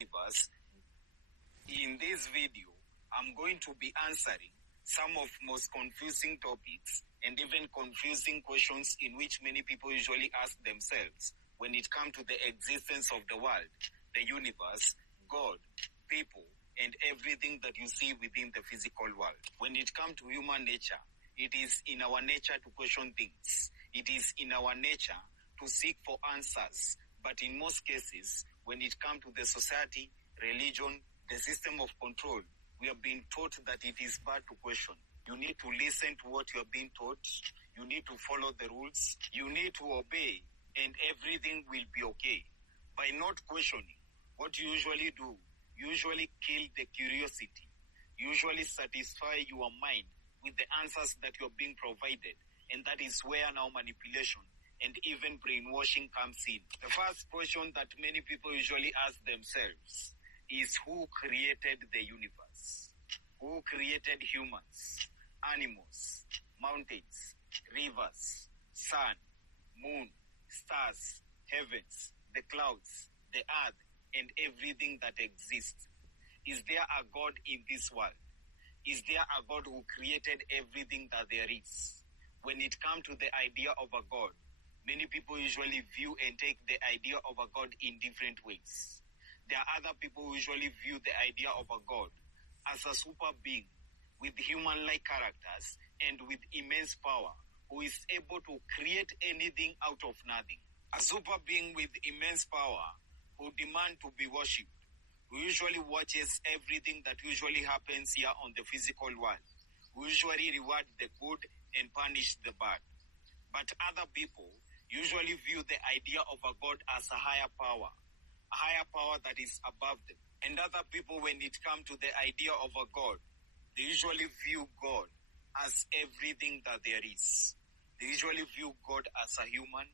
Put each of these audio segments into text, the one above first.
universe. In this video, I'm going to be answering some of most confusing topics and even confusing questions in which many people usually ask themselves when it comes to the existence of the world, the universe, God, people, and everything that you see within the physical world. When it comes to human nature, it is in our nature to question things. It is in our nature to seek for answers. But in most cases, when it comes to the society, religion, the system of control, we have been taught that it is bad to question. You need to listen to what you are being taught. You need to follow the rules. You need to obey, and everything will be okay. By not questioning, what you usually do, you usually kill the curiosity. You usually satisfy your mind with the answers that you are being provided. And that is where now manipulation and even brainwashing comes in. The first question that many people usually ask themselves is, who created the universe? Who created humans, animals, mountains, rivers, sun, moon, stars, heavens, the clouds, the earth, and everything that exists? Is there a God in this world? Is there a God who created everything that there is? When it comes to the idea of a God, many people usually view and take the idea of a God in different ways. There are other people who usually view the idea of a God as a super being with human-like characters and with immense power, who is able to create anything out of nothing. A super being with immense power who demand to be worshipped, who usually watches everything that usually happens here on the physical world, who usually reward the good and punish the bad. But other people usually view the idea of a God as a higher power that is above them. And other people, when it comes to the idea of a God, they usually view God as everything that there is. They usually view God as a human.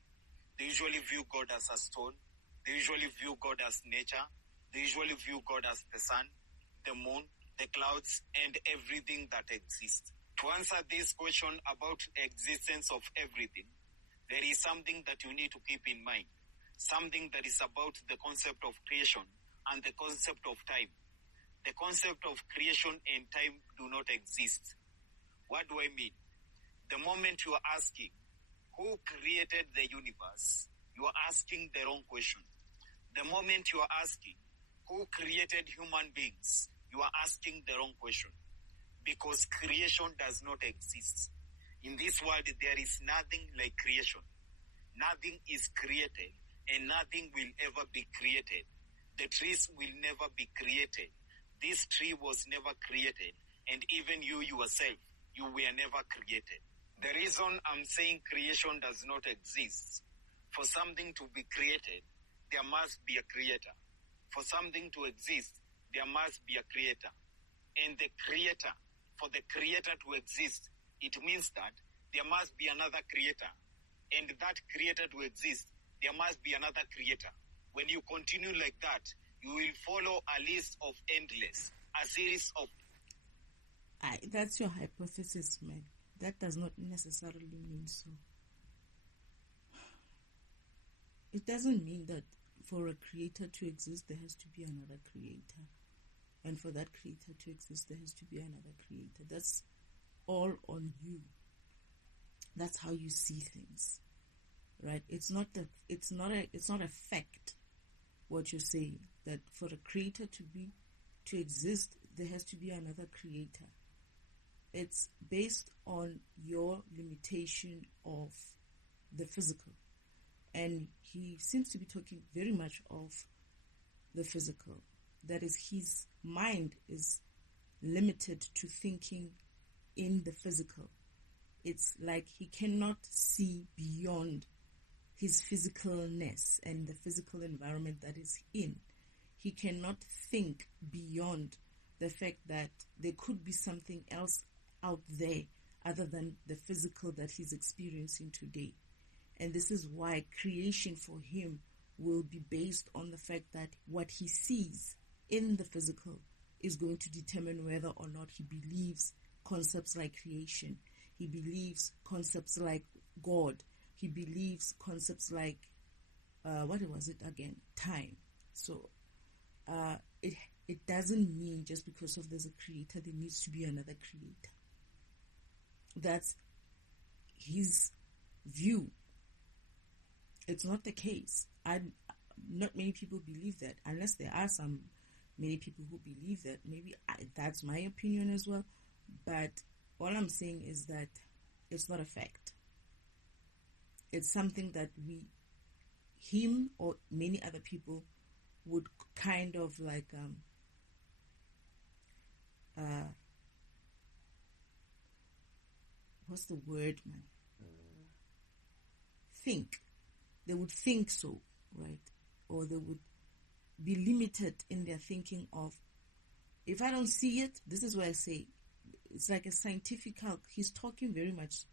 They usually view God as a stone. They usually view God as nature. They usually view God as the sun, the moon, the clouds, and everything that exists. To answer this question about existence of everything, there is something that you need to keep in mind. Something that is about the concept of creation and the concept of time. The concept of creation and time do not exist. What do I mean? The moment you are asking, who created the universe, you are asking the wrong question. The moment you are asking, who created human beings, you are asking the wrong question. Because creation does not exist. In this world, there is nothing like creation. Nothing is created, and nothing will ever be created. The trees will never be created. This tree was never created, and even you yourself, you were never created. The reason I'm saying creation does not exist, for something to be created, there must be a creator. For something to exist, there must be a creator. And the creator, for the creator to exist, it means that there must be another creator. And that creator to exist, there must be another creator. When you continue like that, you will follow a list of endless, a series of... That's your hypothesis, man. That does not necessarily mean so. It doesn't mean that for a creator to exist, there has to be another creator. And for that creator to exist, there has to be another creator. That's all on you. That's how you see things, right? It's not a fact. What you're saying, that for a creator to exist, there has to be another creator. It's based on your limitation of the physical. And he seems to be talking very much of the physical. That is, his mind is limited to thinking in the physical. It's like he cannot see beyond his physicalness and the physical environment that is in. He cannot think beyond the fact that there could be something else out there other than the physical that he's experiencing today. And this is why creation for him will be based on the fact that what he sees in the physical is going to determine whether or not he believes concepts like creation. He believes concepts like God. He believes concepts like, what was it again? Time. So it doesn't mean just because of there's a creator, there needs to be another creator. That's his view. It's not the case. Not many people believe that, unless there are many people who believe that. Maybe that's my opinion as well. But all I'm saying is that it's not a fact. It's something that him or many other people would kind of like what's the word, man? Think. They would think so, right? Or they would be limited in their thinking of, if I don't see it, this is where I say it's like a scientific, he's talking very much.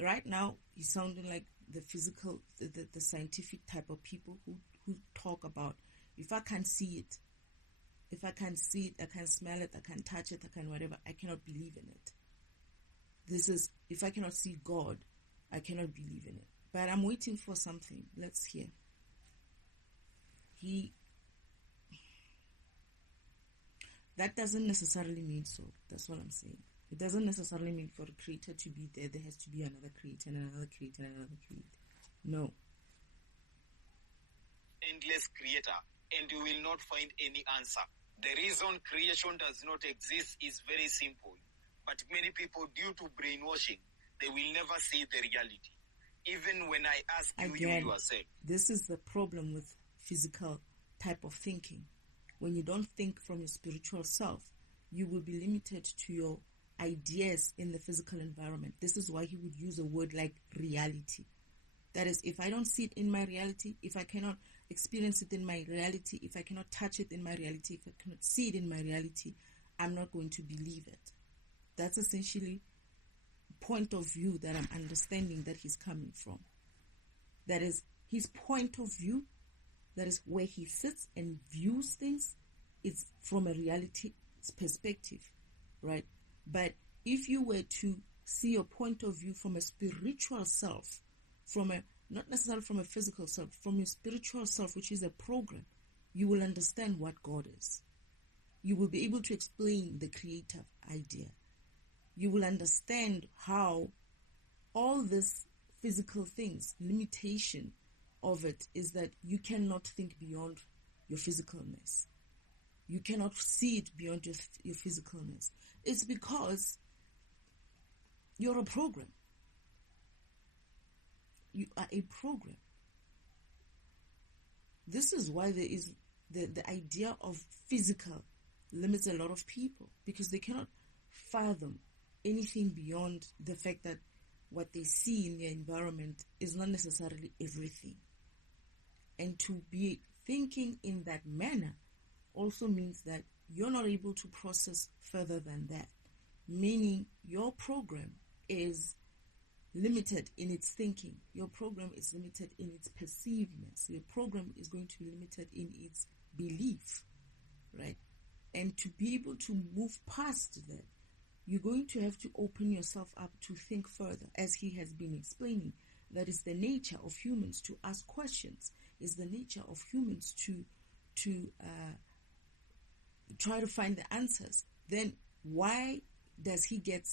Right now, he's sounding like the physical, the scientific type of people who talk about, if I can't see it, I can't smell it, I can't touch it, I can whatever, I cannot believe in it. This is, if I cannot see God, I cannot believe in it. But I'm waiting for something. Let's hear. That doesn't necessarily mean so. That's what I'm saying. It doesn't necessarily mean for a creator to be there, there has to be another creator and another creator and another creator. No. Endless creator, and you will not find any answer. The reason creation does not exist is very simple. But many people, due to brainwashing, they will never see the reality. Even when I ask you yourself. This is the problem with physical type of thinking. When you don't think from your spiritual self, you will be limited to your ideas in the physical environment. This is why he would use a word like reality. That is, if I don't see it in my reality, if I cannot experience it in my reality, if I cannot touch it in my reality, if I cannot see it in my reality, I'm not going to believe it. That's essentially point of view that I'm understanding that he's coming from. That is his point of view. That is where he sits and views things. It's from a reality perspective, right? But if you were to see your point of view from a spiritual self, not necessarily from a physical self, from your spiritual self, which is a program, you will understand what God is. You will be able to explain the creator idea. You will understand how all these physical things, limitation of it is that you cannot think beyond your physicalness. You cannot see it beyond your physicalness. It's because you're a program. You are a program. This is why there is the idea of physical limits a lot of people, because they cannot fathom anything beyond the fact that what they see in their environment is not necessarily everything. And to be thinking in that manner also means that you're not able to process further than that. Meaning your program is limited in its thinking. Your program is limited in its perceivedness. Your program is going to be limited in its belief, right? And to be able to move past that, you're going to have to open yourself up to think further, as he has been explaining. That is the nature of humans to ask questions. Is the nature of humans to try to find the answers. Then why does he get?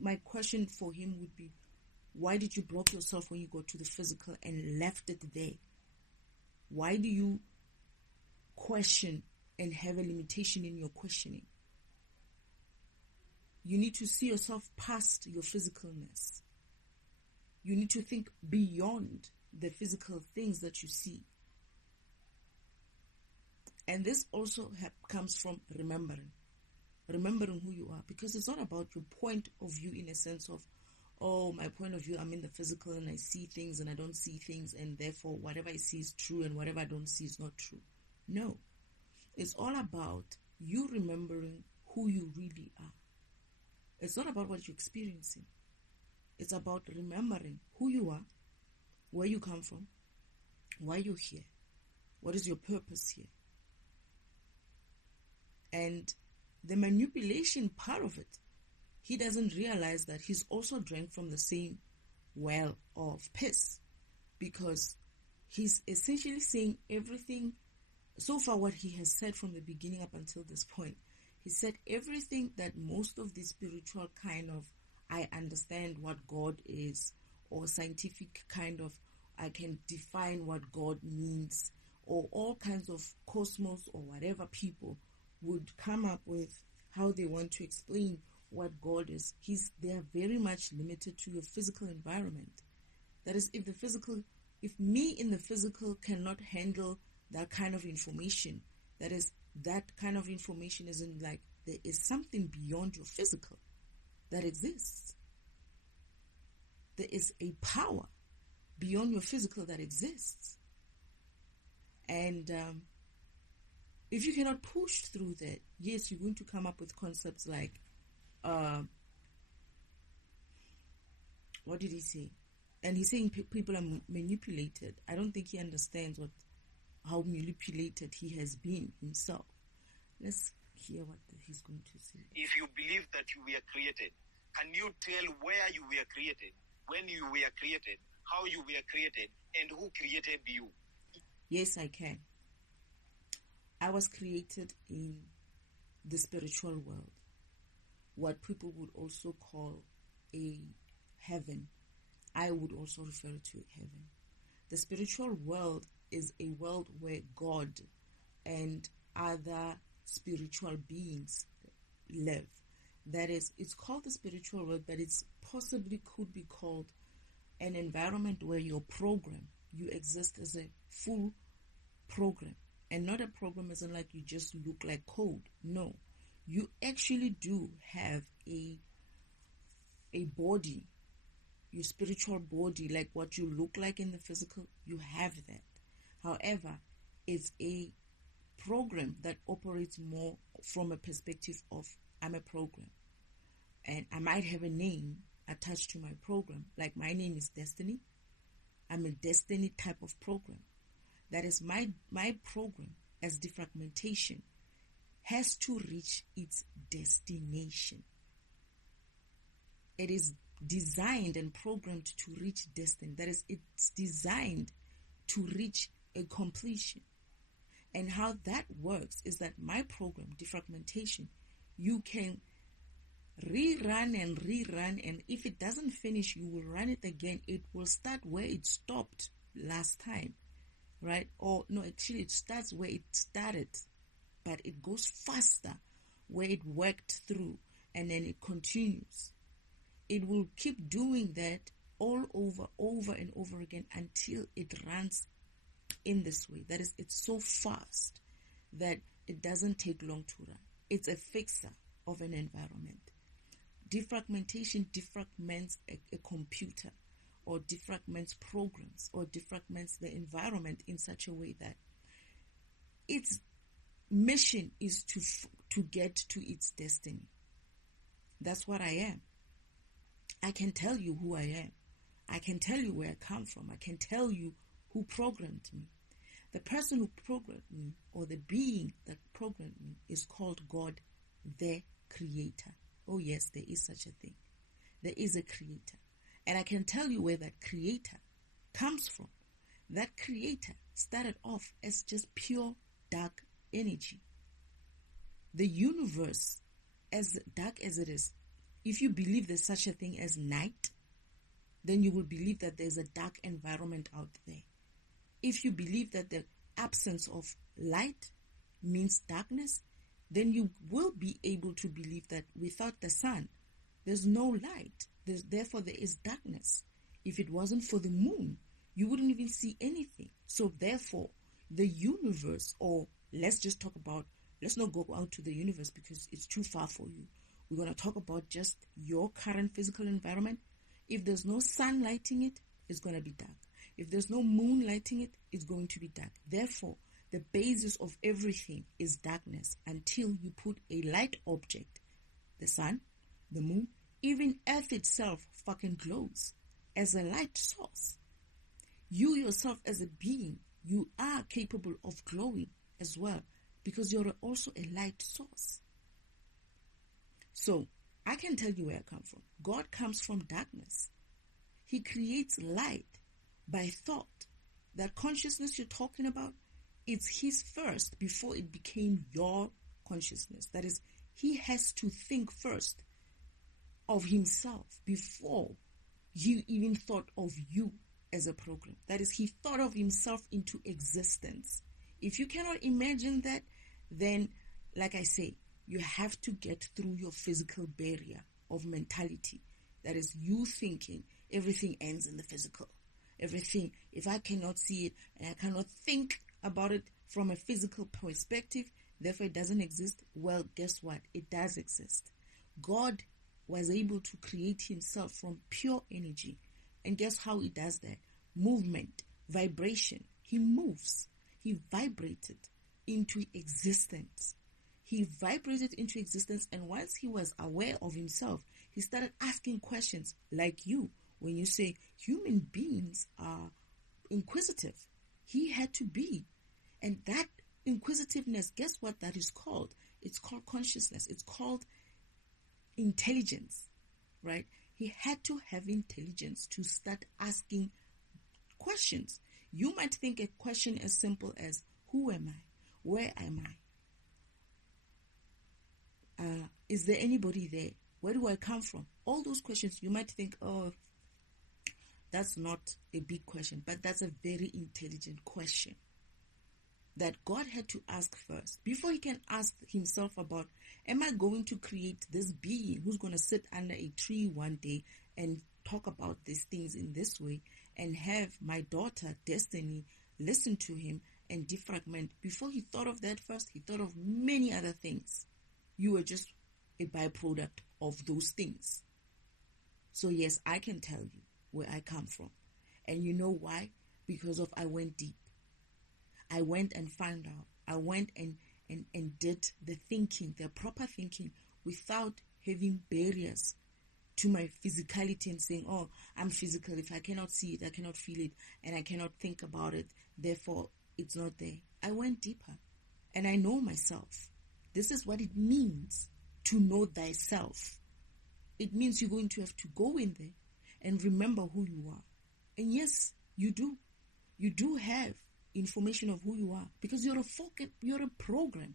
My question for him would be, why did you block yourself when you got to the physical and left it there? Why do you question and have a limitation in your questioning? You need to see yourself past your physicalness. You need to think beyond the physical things that you see. And this also comes from remembering who you are, because it's not about your point of view in a sense of, oh, my point of view, I'm in the physical and I see things and I don't see things, and therefore whatever I see is true and whatever I don't see is not true. No. It's all about you remembering who you really are. It's not about what you're experiencing. It's about remembering who you are, where you come from, why you're here, what is your purpose here. And the manipulation part of it, he doesn't realize that he's also drank from the same well of piss, because he's essentially saying everything so far what he has said from the beginning up until this point, he said everything that most of the spiritual kind of, I understand what God is, or scientific kind of, I can define what God means, or all kinds of cosmos or whatever people would come up with how they want to explain what God is. They are very much limited to your physical environment. That is, if me in the physical cannot handle that kind of information, that is, that kind of information isn't like, there is something beyond your physical that exists. There is a power beyond your physical that exists. And if you cannot push through that, yes, you're going to come up with concepts like, what did he say? And he's saying people are manipulated. I don't think he understands how manipulated he has been himself. Let's hear what he's going to say. If you believe that you were created, can you tell where you were created, when you were created, how you were created, and who created you? Yes, I can. I was created in the spiritual world, what people would also call a heaven. I would also refer to heaven. The spiritual world is a world where God and other spiritual beings live. That is, it's called the spiritual world, but it's possibly could be called an environment where you're programmed. You exist as a full program, and not a program as in like you just look like code. No, you actually do have a body, your spiritual body, like what you look like in the physical. You have that. However, it's a program that operates more from a perspective of, I'm a program, and I might have a name attached to my program, like my name is Destiny. I'm a Destiny type of program. That is, my program as defragmentation has to reach its destination. It is designed and programmed to reach destiny. That is, it's designed to reach a completion. And how that works is that my program, defragmentation, you can rerun, and if it doesn't finish, you will run it again. It will start where it stopped last time, right? Or no, actually it starts where it started, but it goes faster where it worked through, and then it continues. It will keep doing that all over and over again until it runs in this way. That is, it's so fast that it doesn't take long to run. It's a fixer of an environment. Defragmentation defragments a computer, or defragments programs, or defragments the environment in such a way that its mission is to get to its destiny. That's what I am. I can tell you who I am. I can tell you where I come from. I can tell you who programmed me. The person who programmed me, or the being that programmed me, is called God, the Creator. Oh yes, there is such a thing. There is a Creator. And I can tell you where that Creator comes from. That Creator started off as just pure dark energy. The universe, as dark as it is, if you believe there's such a thing as night, then you will believe that there's a dark environment out there. If you believe that the absence of light means darkness, then you will be able to believe that without the sun, there's no light. Therefore, there is darkness. If it wasn't for the moon, you wouldn't even see anything. So therefore, the universe, or let's not go out to the universe because it's too far for you. We're going to talk about just your current physical environment. If there's no sun lighting it, it's going to be dark. If there's no moon lighting it, it's going to be dark. Therefore, the basis of everything is darkness until you put a light object. The sun, the moon, even Earth itself fucking glows as a light source. You yourself as a being, you are capable of glowing as well because you're also a light source. So, I can tell you where I come from. God comes from darkness. He creates light by thought. That consciousness you're talking about it's his first before it became your consciousness. That is, he has to think first of himself before he even thought of you as a program. That is, he thought of himself into existence. If you cannot imagine that, then, like I say, you have to get through your physical barrier of mentality. That is, you thinking everything ends in the physical. Everything, if I cannot see it and I cannot think about it from a physical perspective, therefore it doesn't exist. Well, guess what? It does exist. God was able to create himself from pure energy. And guess how he does that? Movement, vibration. He moves. He vibrated into existence. He vibrated into existence, and once he was aware of himself, he started asking questions like you. When you say human beings are inquisitive, he had to be. And that inquisitiveness, guess what that is called? It's called consciousness. It's called intelligence, right? He had to have intelligence to start asking questions. You might think a question as simple as, who am I? Where am I? Is there anybody there? Where do I come from? All those questions, you might think, oh, that's not a big question, but that's a very intelligent question that God had to ask first before he can ask himself about, am I going to create this being who's going to sit under a tree one day and talk about these things in this way and have my daughter Destiny listen to him and defragment? Before he thought of that first, he thought of many other things. You were just a byproduct of those things. So yes, I can tell you where I come from. And you know why? Because of I went deep. I went and found out. I went and did the thinking, the proper thinking, without having barriers to my physicality and saying, oh, I'm physical. If I cannot see it, I cannot feel it, and I cannot think about it, therefore it's not there. I went deeper, and I know myself. This is what it means to know thyself. It means you're going to have to go in there and remember who you are. And yes, you do. You do have information of who you are because you're a program.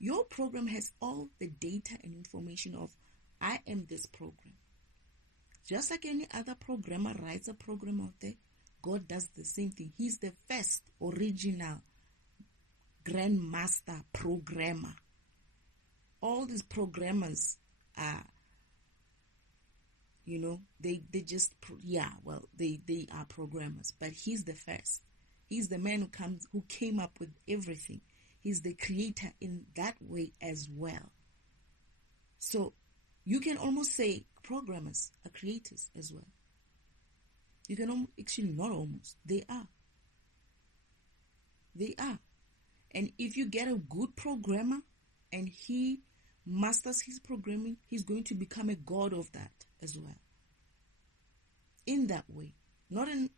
Your program has all the data and information of, I am this program. Just like any other programmer writes a program out there, God does the same thing. He's the first original grandmaster programmer. All these programmers are, they are programmers, but he's the first. He's the man who came up with everything. He's the creator in that way as well. So you can almost say programmers are creators as well. You can actually not almost. They are. They are. And if you get a good programmer and he masters his programming, he's going to become a god of that as well. In that way. Not in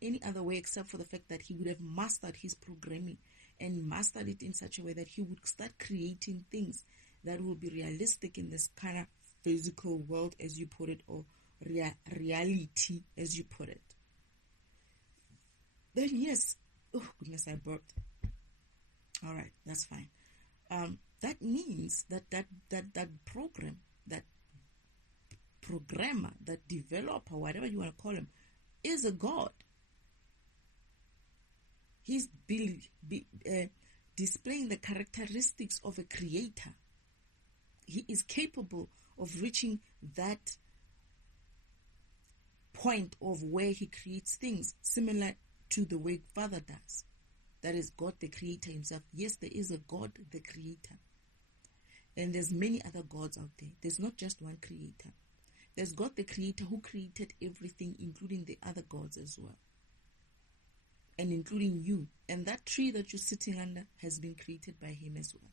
any other way except for the fact that he would have mastered his programming and mastered it in such a way that he would start creating things that will be realistic in this kind of physical world, as you put it, or reality, as you put it. Then yes, oh goodness, I burped. All right, that's fine. That means that program, that programmer, that developer, whatever you want to call him, is a god. He's displaying the characteristics of a creator. He is capable of reaching that point of where he creates things similar to the way Father does. That is God the creator himself. Yes, there is a God the creator. And there's many other gods out there. There's not just one creator. There's God the creator who created everything, including the other gods as well. And including you. And that tree that you're sitting under has been created by him as well.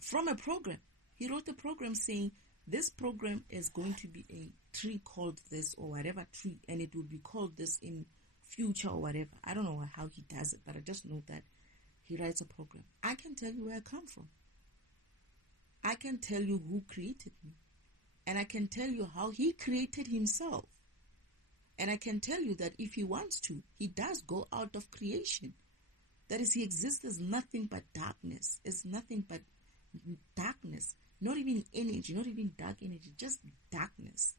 From a program. He wrote a program saying, this program is going to be a tree called this or whatever tree, and it will be called this in future or whatever. I don't know how he does it, but I just know that he writes a program. I can tell you where I come from. I can tell you who created me. And I can tell you how he created himself. And I can tell you that if he wants to, he does go out of creation. That is, he exists as nothing but darkness. It's nothing but darkness. Not even energy, not even dark energy, just darkness.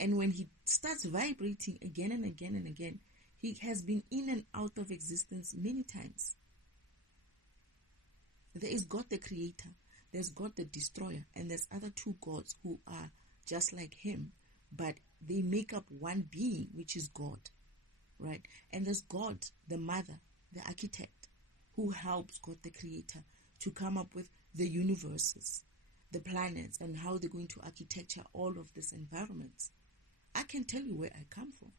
And when he starts vibrating again and again and again, he has been in and out of existence many times. There is God the Creator, there's God the Destroyer, and there's other two gods who are just like him, but they make up one being, which is God, right? And there's God, the Mother, the Architect, who helps God the Creator to come up with the universes, the planets, and how they're going to architecture all of this environments. I can tell you where I come from,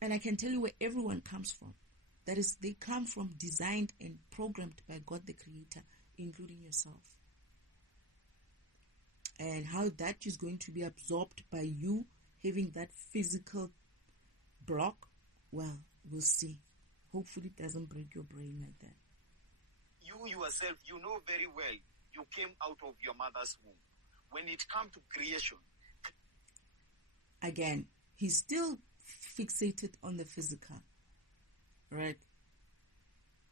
and I can tell you where everyone comes from. That is, they come from, designed and programmed by God the Creator, including yourself. And how that is going to be absorbed by you having that physical block, well, we'll see. Hopefully it doesn't break your brain like that. You yourself, you know very well, you came out of your mother's womb. When it comes to creation... Again, he's still fixated on the physical, right?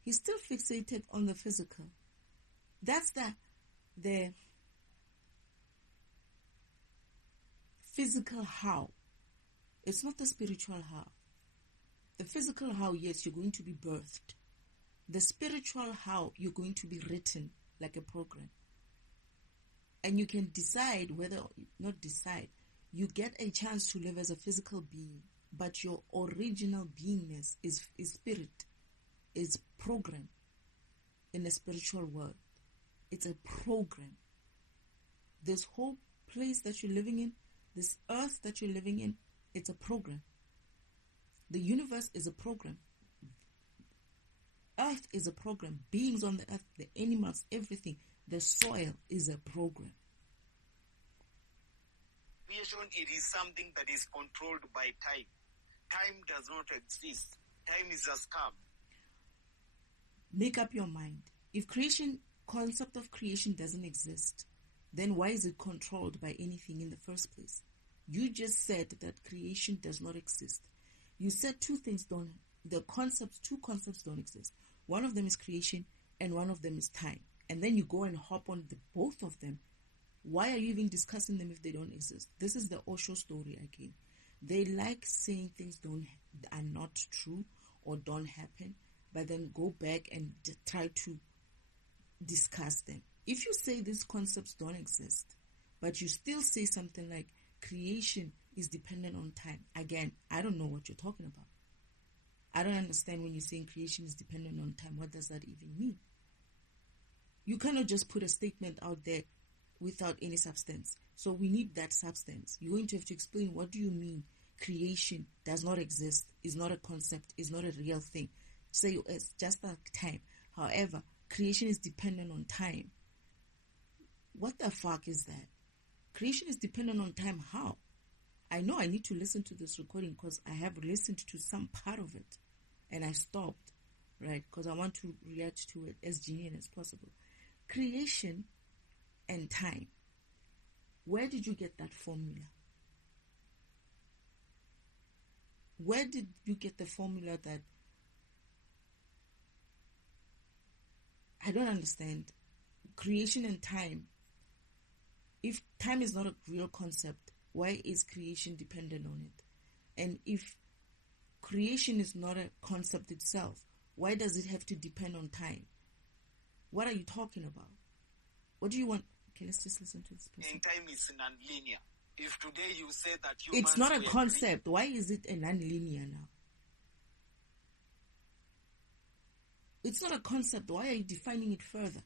He's still fixated on the physical. That's the physical how. It's not the spiritual how. The physical how, yes, you're going to be birthed. The spiritual how, you're going to be written like a program. And you can decide whether, not decide, you get a chance to live as a physical being, but your original beingness is spirit, is program in the spiritual world. It's a program. This whole place that you're living in, this earth that you're living in, it's a program. The universe is a program. Earth is a program. Beings on the earth, the animals, everything, the soil is a program. Creation, it is something that is controlled by time. Time does not exist. Time is a scam. Make up your mind. If concept of creation doesn't exist, then why is it controlled by anything in the first place? You just said that creation does not exist. You said two concepts don't exist. One of them is creation and one of them is time. And then you go and hop on both of them. Why are you even discussing them if they don't exist? This is the Osho story again. They like saying things are not true or don't happen, but then go back and try to discuss them. If you say these concepts don't exist, but you still say something like creation is dependent on time, again, I don't know what you're talking about. I don't understand when you're saying creation is dependent on time. What does that even mean? You cannot just put a statement out there without any substance. So we need that substance. You're going to have to explain, what do you mean creation does not exist, is not a concept, is not a real thing. Say it's just a time. However, creation is dependent on time. What the fuck is that? Creation is dependent on time. How? I know I need to listen to this recording because I have listened to some part of it and I stopped, right? Because I want to react to it as genuine as possible. Creation and time. Where did you get that formula? Where did you get the formula that... I don't understand. Creation and time. If time is not a real concept, why is creation dependent on it? And if creation is not a concept itself, why does it have to depend on time? What are you talking about? What do you want? Okay, let's just listen to this person. And time is non-linear. If today you say that it's not a concept, why is it a non-linear now? It's not a concept. Why are you defining it further?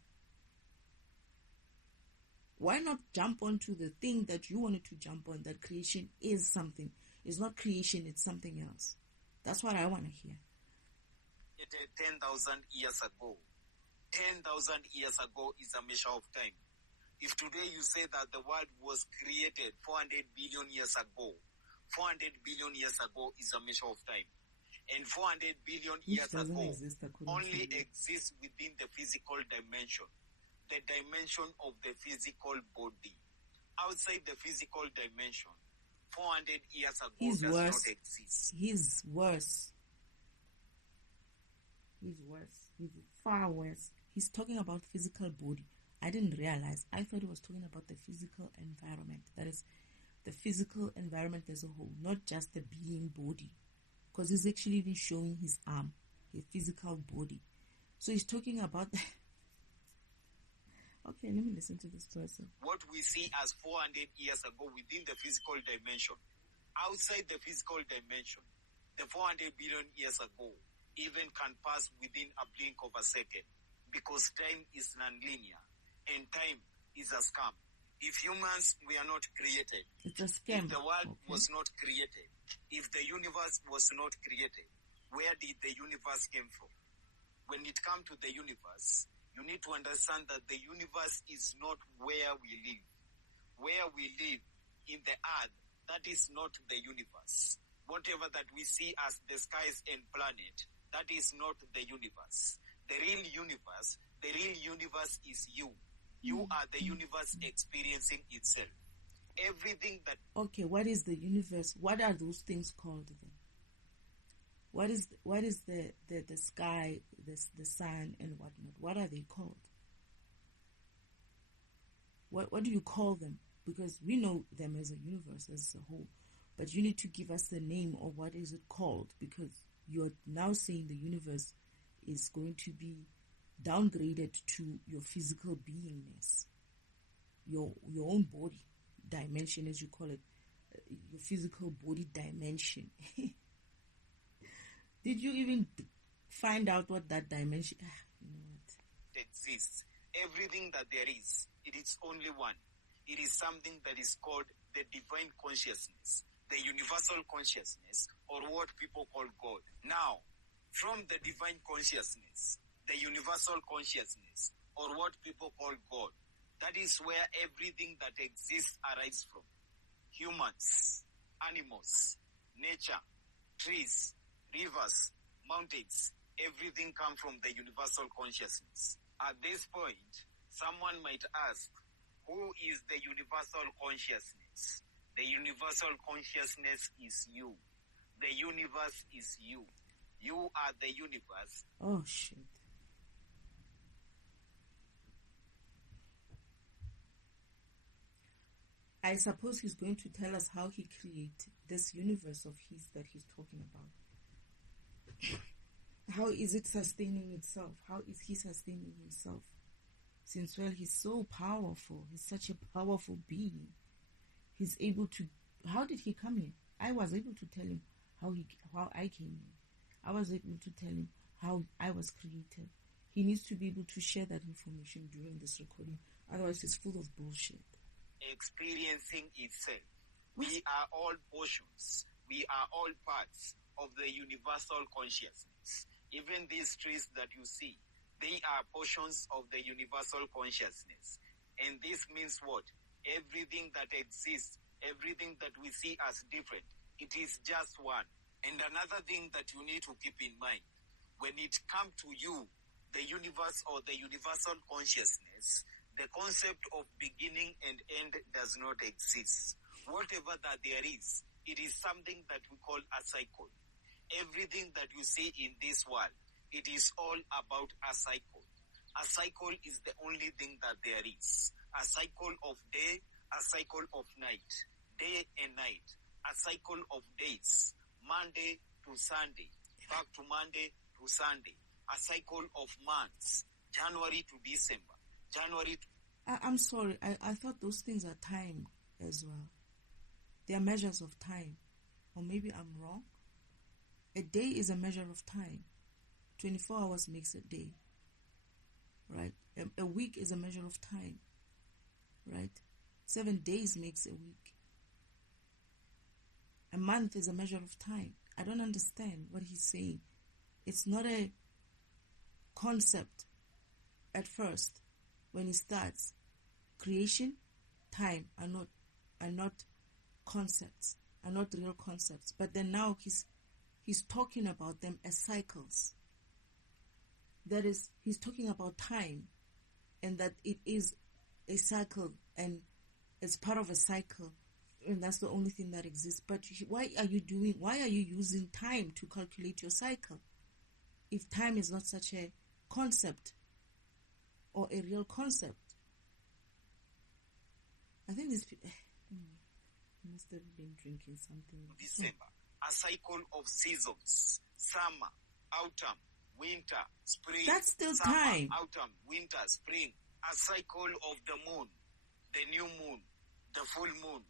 Why not jump onto the thing that you wanted to jump on, that creation is something? It's not creation, it's something else. That's what I want to hear. 10,000 years ago. 10,000 years ago is a measure of time. If today you say that the world was created 400 billion years ago, 400 billion years ago is a measure of time. And 400 billion years ago only exists within the physical dimension, the dimension of the physical body. Outside the physical dimension, 400 years ago He's does worse. not exist. He's worse. He's worse. He's far worse. He's talking about physical body. I didn't realize. I thought he was talking about the physical environment. That is, the physical environment as a whole, not just the being body. Because he's actually even showing his arm, his physical body. So he's talking about... Okay, let me listen to this person. What we see as 400 years ago within the physical dimension, outside the physical dimension, the 400 billion years ago even can pass within a blink of a second, because time is non-linear and time is a scam. If humans were not created, it's a scam. If the world was not created, if the universe was not created, where did the universe came from? When it comes to the universe, you need to understand that the universe is not where we live. Where we live in the earth, that is not the universe. Whatever that we see as the skies and planet, that is not the universe. The real universe is you. You are the universe experiencing itself. Everything that... Okay, what is the universe? What are those things called then? What is the sky, the sun and whatnot? What are they called? What do you call them? Because we know them as a universe as a whole, but you need to give us the name of what is it called, because you're now saying the universe is going to be downgraded to your physical beingness, your own body dimension, as you call it, your physical body dimension. Did you even find out what that dimension? You know what? Exists. Everything that there is, it is only one. It is something that is called the divine consciousness, the universal consciousness, or what people call God. Now, from the divine consciousness, the universal consciousness, or what people call God, that is where everything that exists arises from. Humans, animals, nature, trees, rivers, mountains, everything comes from the universal consciousness. At this point, someone might ask, who is the universal consciousness? The universal consciousness is you. The universe is you. You are the universe. Oh, shit. I suppose he's going to tell us how he created this universe of his that he's talking about. How is it sustaining itself? How is he sustaining himself? Since, well, he's so powerful. He's such a powerful being. He's able to... How did he come here? I was able to tell him how I came here. I was able to tell him how I was created. He needs to be able to share that information during this recording. Otherwise, it's full of bullshit. Experiencing itself. We are all portions. We are all parts of the universal consciousness. Even these trees that you see, they are portions of the universal consciousness. And this means what? Everything that exists, everything that we see as different, it is just one. And another thing that you need to keep in mind, when it comes to you, the universe or the universal consciousness, the concept of beginning and end does not exist. Whatever that there is, it is something that we call a cycle. Everything that you see in this world, it is all about a cycle. A cycle is the only thing that there is. A cycle of day, a cycle of night, day and night, a cycle of days, Monday to Sunday, back to Monday to Sunday, a cycle of months, January to December, January to... I'm sorry, I thought those things are timed as well. They are measures of time. Or maybe I'm wrong. A day is a measure of time. 24 hours makes a day. Right? A week is a measure of time. Right? 7 days makes a week. A month is a measure of time. I don't understand what he's saying. It's not a concept at first when he starts. Creation, time are not concepts, are not real concepts. But then now he's talking about them as cycles. That is, he's talking about time, and that it is a cycle, and as part of a cycle, And that's the only thing that exists. But why are you using time to calculate your cycle? If time is not such a concept or a real concept. I think these people must have been drinking something. December, a cycle of seasons, summer, autumn, winter, spring. That's still summer, time. Autumn, winter, spring. A cycle of the moon, the new moon, the full moon.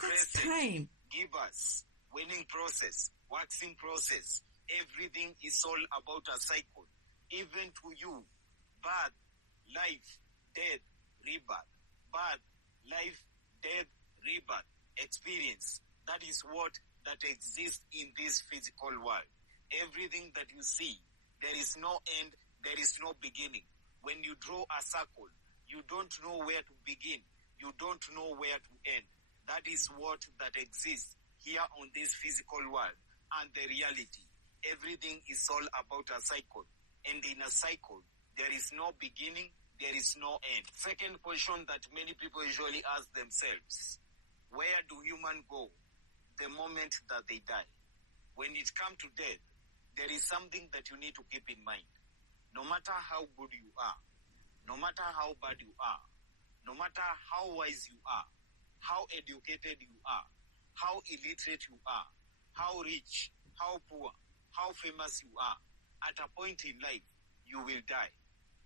That's Crescent, time. givers, waning process, waxing process. Everything is all about a cycle. Even to you, birth, life, death, rebirth. Birth, life, death, rebirth. Experience. That is what that exists in this physical world. Everything that you see, there is no end, there is no beginning. When you draw a circle, you don't know where to begin. You don't know where to end. That is what that exists here on this physical world. And the reality, everything is all about a cycle. And in a cycle, there is no beginning, there is no end. Second question that many people usually ask themselves, where do humans go the moment that they die? When it comes to death, there is something that you need to keep in mind. No matter how good you are, no matter how bad you are, no matter how wise you are, how educated you are, how illiterate you are, how rich, how poor, how famous you are, at a point in life, you will die.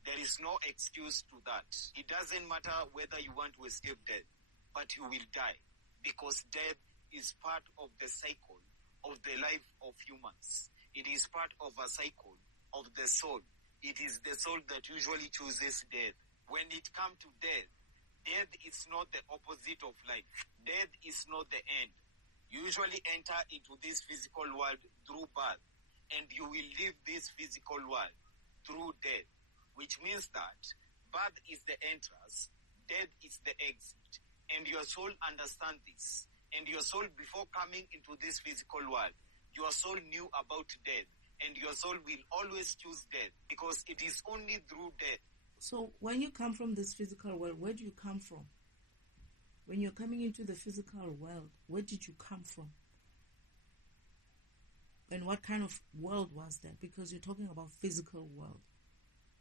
There is no excuse to that. It doesn't matter whether you want to escape death, but you will die, because death is part of the cycle of the life of humans. It is part of a cycle of the soul. It is the soul that usually chooses death. When it comes to death, death is not the opposite of life. Death is not the end. You usually enter into this physical world through birth, and you will leave this physical world through death, which means that birth is the entrance, death is the exit. And your soul understands this. And your soul, before coming into this physical world, your soul knew about death. And your soul will always choose death, because it is only through death. So when you come from this physical world, where do you come from? When you're coming into the physical world, where did you come from? And what kind of world was that? Because you're talking about physical world.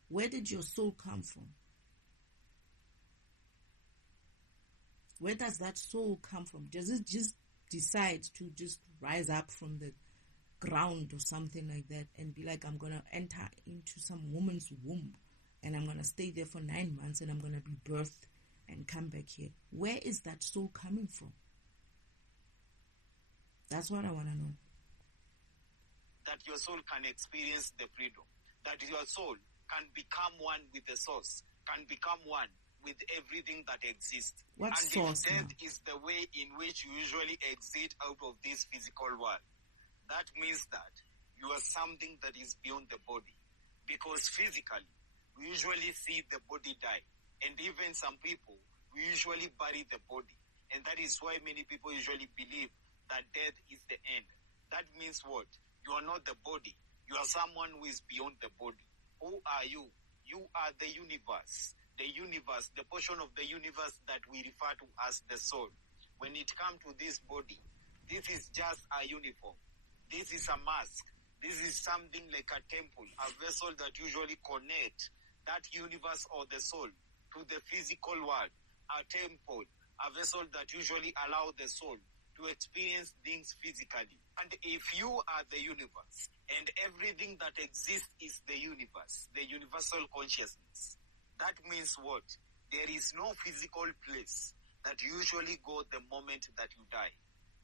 Where did your soul come from? Where does that soul come from? Does it just decide to just rise up from the ground or something like that and be like, I'm going to enter into some woman's womb and I'm going to stay there for 9 months and I'm going to be birthed and come back here? Where is that soul coming from? That's what I want to know. That your soul can experience the freedom. That your soul can become one with the source, can become one with everything that exists. What and source? If death is the way in which you usually exit out of this physical world, that means that you are something that is beyond the body. Because physically, we usually see the body die. And even some people, we usually bury the body. And that is why many people usually believe that death is the end. That means what? You are not the body. You are someone who is beyond the body. Who are you? You are the universe. The universe, the portion of the universe that we refer to as the soul. When it comes to this body, this is just a uniform. This is a mask. This is something like a temple, a vessel that usually connects that universe or the soul to the physical world. A temple, a vessel that usually allows the soul to experience things physically. And if you are the universe, and everything that exists is the universe, the universal consciousness, that means what? There is no physical place that you usually go the moment that you die.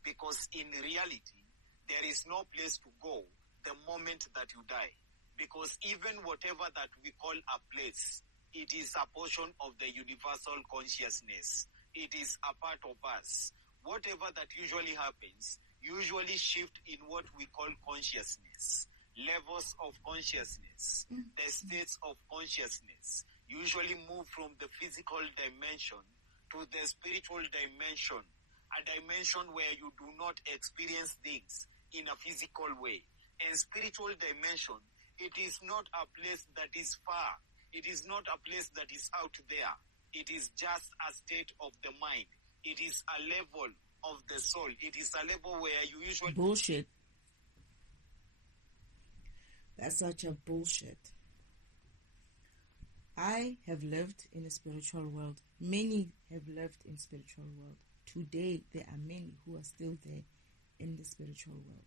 Because in reality, there is no place to go the moment that you die. Because even whatever that we call a place, it is a portion of the universal consciousness. It is a part of us. Whatever that usually happens, usually shift in what we call consciousness. Levels of consciousness, the states of consciousness usually move from the physical dimension to the spiritual dimension, a dimension where you do not experience things in a physical way. And spiritual dimension, it is not a place that is far. It is not a place that is out there. It is just a state of the mind. It is a level of the soul. It is a level where you usually... Bullshit. That's such a bullshit. I have lived in a spiritual world. Many have lived in spiritual world. Today, there are many who are still there in the spiritual world.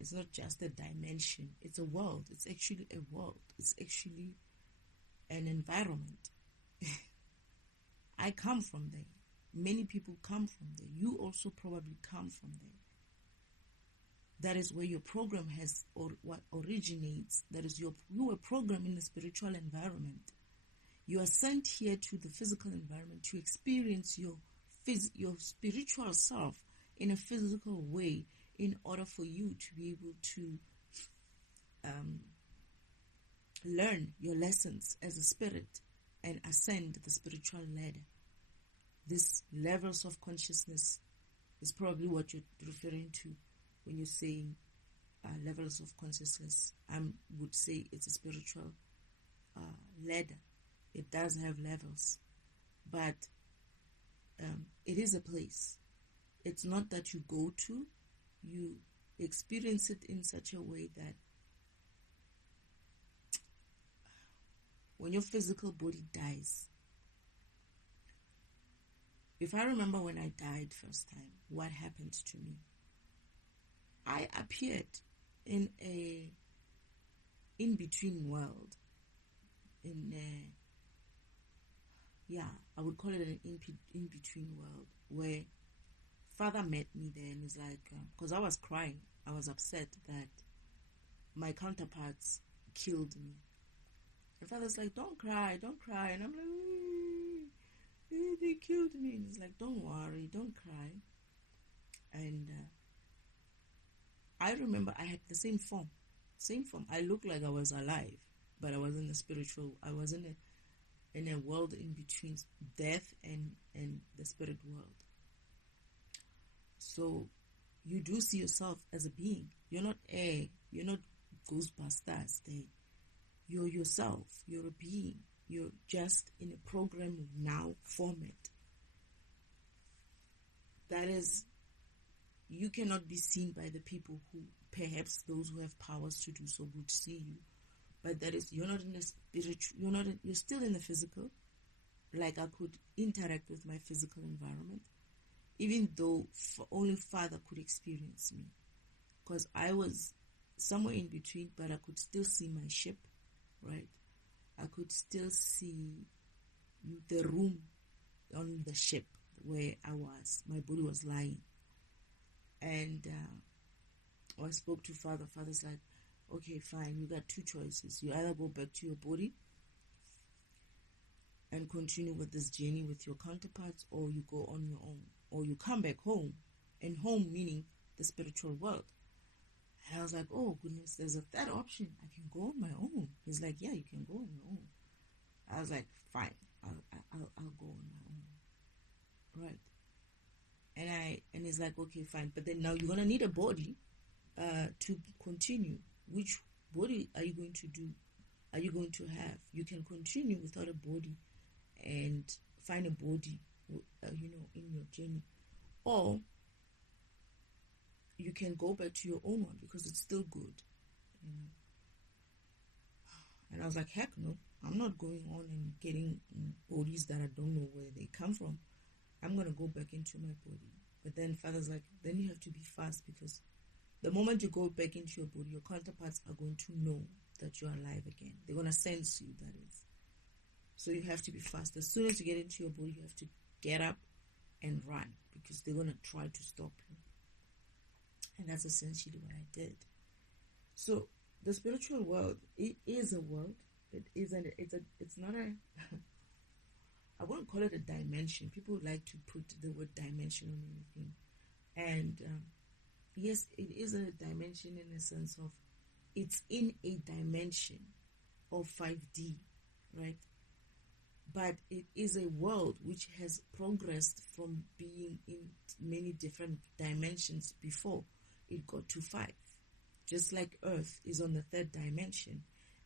It's not just a dimension. It's a world. It's actually a world. It's actually an environment. I come from there. Many people come from there. You also probably come from there. That is where your program has, or what originates. That is you were programmed in the spiritual environment. You are sent here to the physical environment to experience your spiritual self in a physical way, in order for you to be able to learn your lessons as a spirit and ascend the spiritual ladder. These levels of consciousness is probably what you're referring to when you're saying levels of consciousness. I would say it's a spiritual ladder. It does have levels, but it is a place. It's not that you go to, you experience it in such a way that when your physical body dies, if I remember when I died first time, what happened to me? I appeared in a in-between world. I would call it an in-between world, where Father met me there and was like, because I was crying, I was upset that my counterparts killed me. And Father's like, don't cry. And I'm like, they killed me. And he's like, don't worry, don't cry. And I remember I had the same form. I looked like I was alive, but I was in the spiritual. I was in a world in between death and the spirit world. So you do see yourself as a being. You're not Ghostbusters. You're yourself. You're a being. You're just in a program now format. That is, you cannot be seen by the people who, perhaps those who have powers to do so, would see you. But that is, you're not in the spiritual, you're still in the physical. Like I could interact with my physical environment, even though only Father could experience me. Because I was somewhere in between, but I could still see my ship, right? I could still see the room on the ship where I was. My body was lying. And I spoke to Father. Father's like, okay, fine, you got two choices. You either go back to your body and continue with this journey with your counterparts, or you go on your own, or you come back home, and home meaning the spiritual world. And I was like, oh goodness, there's a third option. I can go on my own. He's like, yeah, you can go on your own. I was like, fine, I'll go on my own, right? And he's like, okay, fine, but then now you're gonna need a body to continue. Which body are you going to do? Are you going to have? You can continue without a body and find a body, in your journey, or you can go back to your own one because it's still good. And I was like, heck no, I'm not going on and getting bodies that I don't know where they come from. I'm going to go back into my body. But then Father's like, then you have to be fast, because the moment you go back into your body, your counterparts are going to know that you're alive again. They're going to sense you, that is. So you have to be fast. As soon as you get into your body, you have to get up and run, because they're going to try to stop you. And that's essentially what I did. So the spiritual world, it is a world. It's not a... I wouldn't call it a dimension. People like to put the word dimension on anything. And yes, it is a dimension in the sense of it's in a dimension of 5D, right? But it is a world which has progressed from being in many different dimensions before it got to 5. Just like Earth is on the 3rd dimension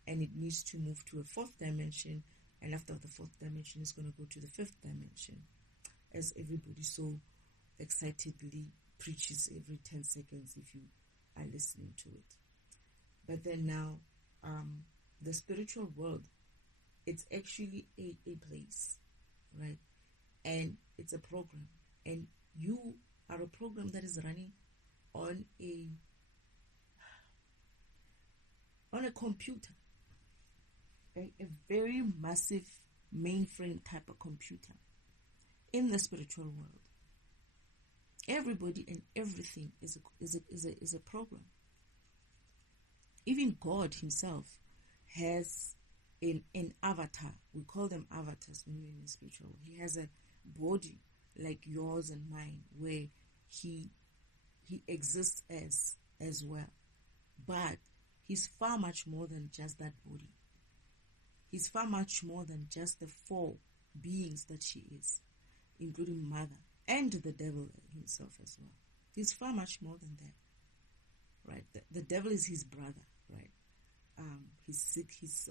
and it needs to move to a 4th dimension And after the fourth dimension, it's going to go to the fifth dimension, as everybody so excitedly preaches every 10 seconds if you are listening to it. But then now, the spiritual world, it's actually a place, right? And it's a program. And you are a program that is running on a computer, a very massive mainframe type of computer in the spiritual world. Everybody and everything is a program. Even God himself has an avatar. We call them avatars when we're in the spiritual world. He has a body like yours and mine, where he exists as well. But he's far much more than just that body. He's far much more than just the four beings that she is, including Mother and the devil himself as well. He's far much more than that, right? The devil is his brother, right? He's sick. Let's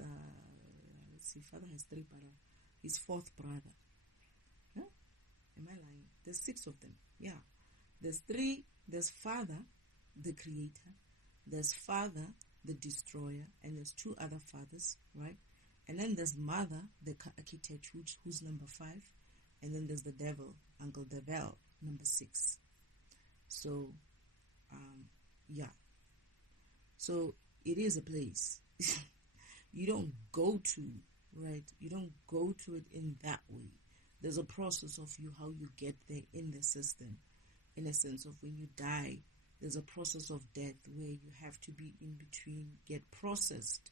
see, Father has three brothers. His fourth brother. Huh? Am I lying? There's 6 of them. Yeah. There's 3. There's Father, the Creator. There's Father, the Destroyer. And there's 2 other fathers, right? And then there's Mother, the Architect, who's number 5. And then there's the devil, Uncle Devil, number 6. So, yeah. So, it is a place. You don't go to, right? You don't go to it in that way. There's a process of how you get there in the system. In a sense of when you die, there's a process of death where you have to be in between, get processed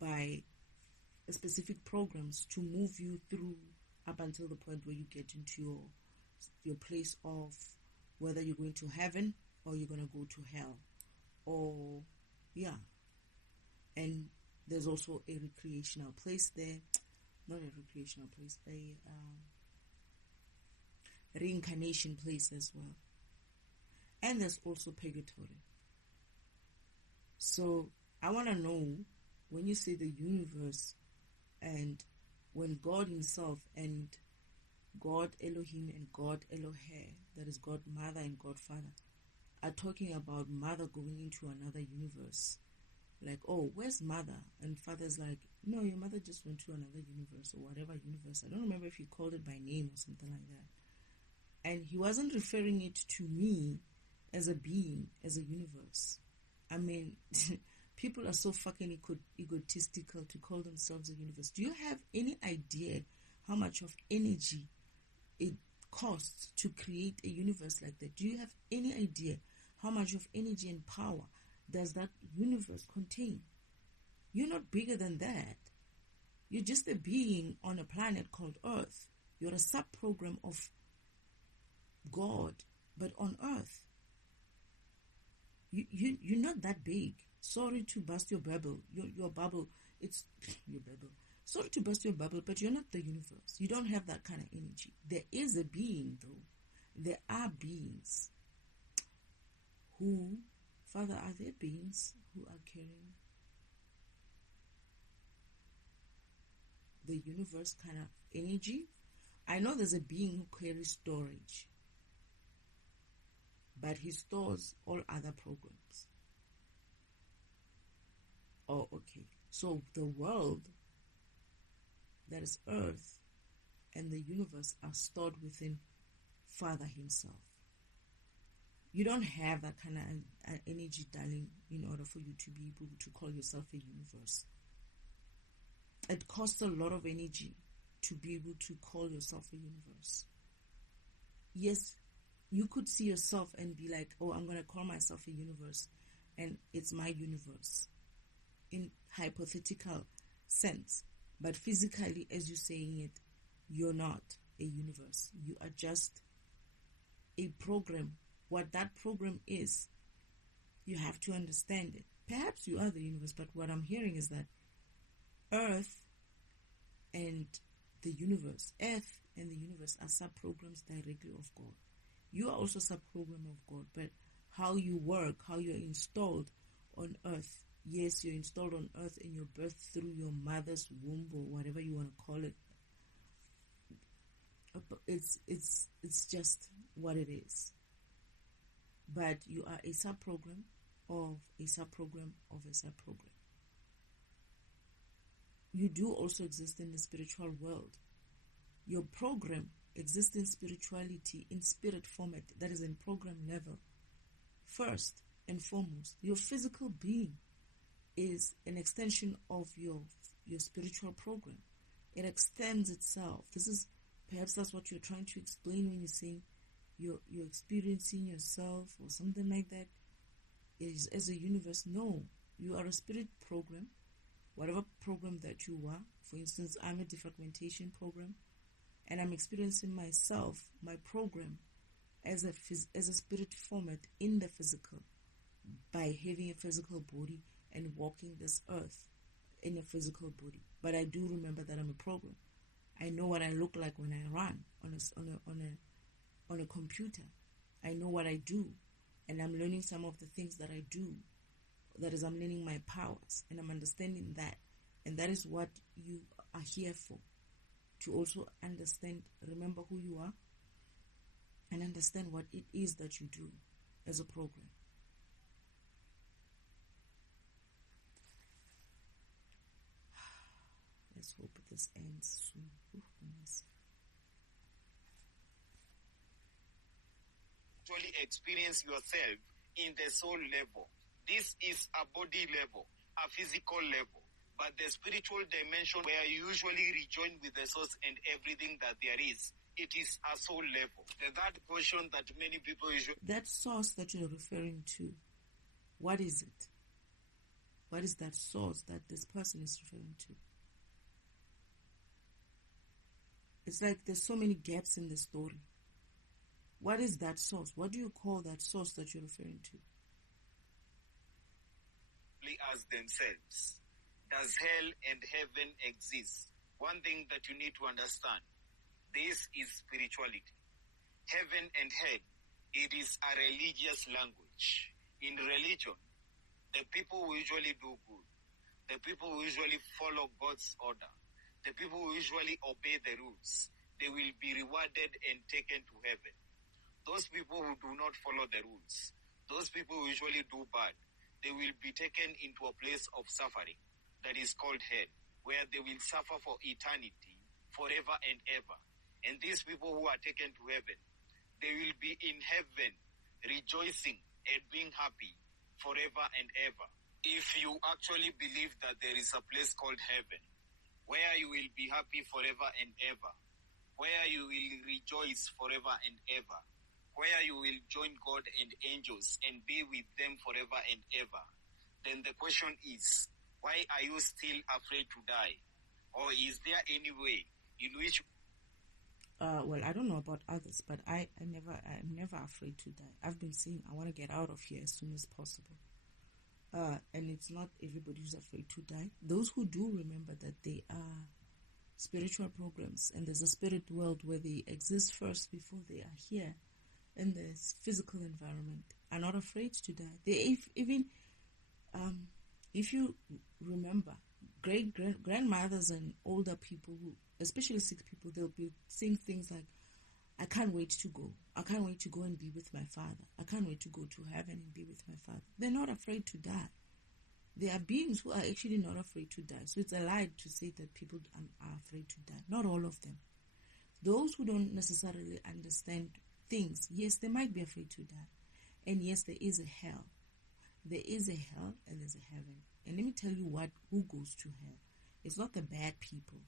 by specific programs to move you through up until the point where you get into your place of whether you're going to heaven or you're going to go to hell. Or, yeah. And there's also a recreational place there. Not a recreational place, a reincarnation place as well. And there's also purgatory. So I want to know, when you say the universe, and when God himself and God Elohim and God Elohe, that is God Mother and God Father, are talking about Mother going into another universe. Like, oh, where's Mother? And Father's like, no, your mother just went to another universe or whatever universe. I don't remember if he called it by name or something like that. And he wasn't referring it to me as a being, as a universe. I mean, people are so fucking egotistical to call themselves a universe. Do you have any idea how much of energy it costs to create a universe like that? Do you have any idea how much of energy and power does that universe contain? You're not bigger than that. You're just a being on a planet called Earth. You're a sub-program of God, but on Earth. You're not that big. Sorry to bust your bubble. Your bubble, it's your bubble. Sorry to bust your bubble, but you're not the universe. You don't have that kind of energy. There is a being, though. There are beings who, Father, are there beings who are carrying the universe kind of energy? I know there's a being who carries storage, but he stores all other programs. Oh, okay. So the world, that is Earth, and the universe are stored within Father himself. You don't have that kind of energy, darling, in order for you to be able to call yourself a universe. It costs a lot of energy to be able to call yourself a universe. Yes, you could see yourself and be like, oh, I'm going to call myself a universe, and it's my universe, in hypothetical sense. But physically, as you're saying it, you're not a universe. You are just a program. What that program is, you have to understand it. Perhaps you are the universe, but what I'm hearing is that Earth and the universe are sub-programs directly of God. You are also sub-program of God, but how you work, how you're installed on Earth, Yes, you're installed on earth and you're birthed through your mother's womb or whatever you want to call it. It's just what it is. But you are a sub-program of a sub-program of a sub-program. You do also exist in the spiritual world. Your program exists in spirituality, in spirit format, that is in program level. First and foremost, your physical being is an extension of your spiritual program. It extends itself. Perhaps that's what you're trying to explain when you're saying you're experiencing yourself or something like that. Is as a universe. No, you are a spirit program, whatever program that you are. For instance, I'm a defragmentation program, and I'm experiencing myself, my program, as a spirit format in the physical, by having a physical body and walking this earth in a physical body. But I do remember that I'm a program. I know what I look like when I run on a computer. I know what I do, and I'm learning some of the things that I do. That is, I'm learning my powers, and I'm understanding that. And that is what you are here for, to also understand, remember who you are, and understand what it is that you do as a program. Let's hope this ends soon. Oh, goodness. Actually experience yourself in the soul level. This is a body level, a physical level. But the spiritual dimension, where you usually rejoin with the source and everything that there is, it is a soul level. That question that many people usually... That source that you're referring to, what is it? What is that source that this person is referring to? It's like there's so many gaps in the story. What is that source? What do you call that source that you're referring to? As themselves. Does hell and heaven exist? One thing that you need to understand, this is spirituality. Heaven and hell, it is a religious language. In religion, the people who usually do good, the people who usually follow God's order, the people who usually obey the rules, they will be rewarded and taken to heaven. Those people who do not follow the rules, those people who usually do bad, they will be taken into a place of suffering that is called hell, where they will suffer for eternity, forever and ever. And these people who are taken to heaven, they will be in heaven, rejoicing and being happy forever and ever. If you actually believe that there is a place called heaven, where you will be happy forever and ever, where you will rejoice forever and ever, where you will join God and angels and be with them forever and ever, then the question is, why are you still afraid to die? Or is there any way in which... Well, I don't know about others, but I'm never afraid to die. I've been saying I want to get out of here as soon as possible. And it's not everybody who's afraid to die. Those who do remember that they are spiritual programs, and there's a spirit world where they exist first before they are here in this physical environment, are not afraid to die. They if you remember, grandmothers and older people who, especially sick people, they'll be saying things like, I can't wait to go. I can't wait to go and be with my father. I can't wait to go to heaven and be with my father. They're not afraid to die. There are beings who are actually not afraid to die. So it's a lie to say that people are afraid to die. Not all of them. Those who don't necessarily understand things, yes, they might be afraid to die. And yes, there is a hell. There is a hell and there's a heaven. And let me tell you who goes to hell. It's not the bad people.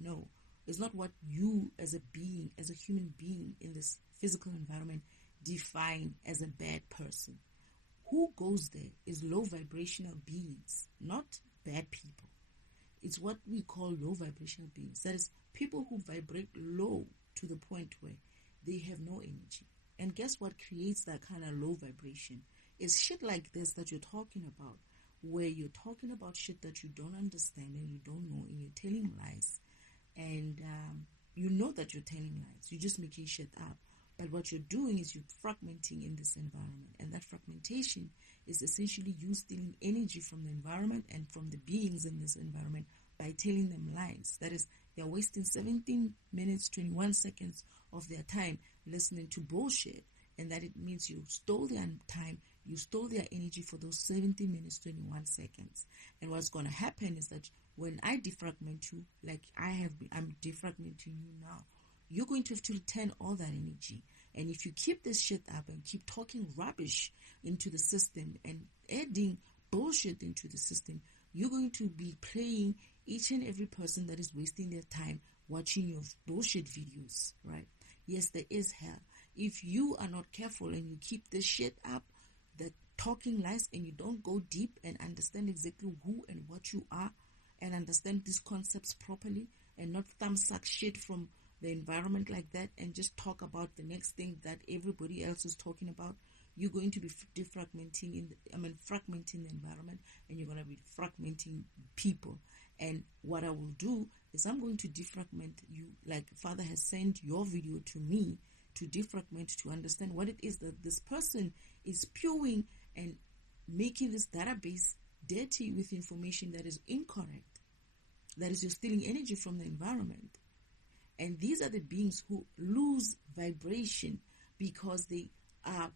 No. It's not what you as a being, as a human being in this physical environment define as a bad person. Who goes there is low vibrational beings, not bad people. It's what we call low vibrational beings. That is, people who vibrate low to the point where they have no energy. And guess what creates that kind of low vibration? It's shit like this that you're talking about, where you're talking about shit that you don't understand and you don't know, and you're telling lies. And you know that you're telling lies. You're just making shit up. But what you're doing is you're fragmenting in this environment. And that fragmentation is essentially you stealing energy from the environment and from the beings in this environment by telling them lies. That is, they're wasting 17 minutes, 21 seconds of their time listening to bullshit. And that it means you stole their time, you stole their energy for those 17 minutes, 21 seconds. And what's going to happen is that when I defragment you, like I'm defragmenting you now, you're going to have to return all that energy. And if you keep this shit up and keep talking rubbish into the system and adding bullshit into the system, you're going to be playing each and every person that is wasting their time watching your bullshit videos, right? Yes, there is hell. If you are not careful and you keep this shit up, the talking lies, and you don't go deep and understand exactly who and what you are and understand these concepts properly and not thumbsuck shit from the environment like that and just talk about the next thing that everybody else is talking about, you're going to be fragmenting the environment, and you're going to be fragmenting people. And what I will do is I'm going to defragment you, like Father has sent your video to me to defragment, to understand what it is that this person is spewing and making this database dirty with information that is incorrect. That is, you're stealing energy from the environment. And these are the beings who lose vibration because they are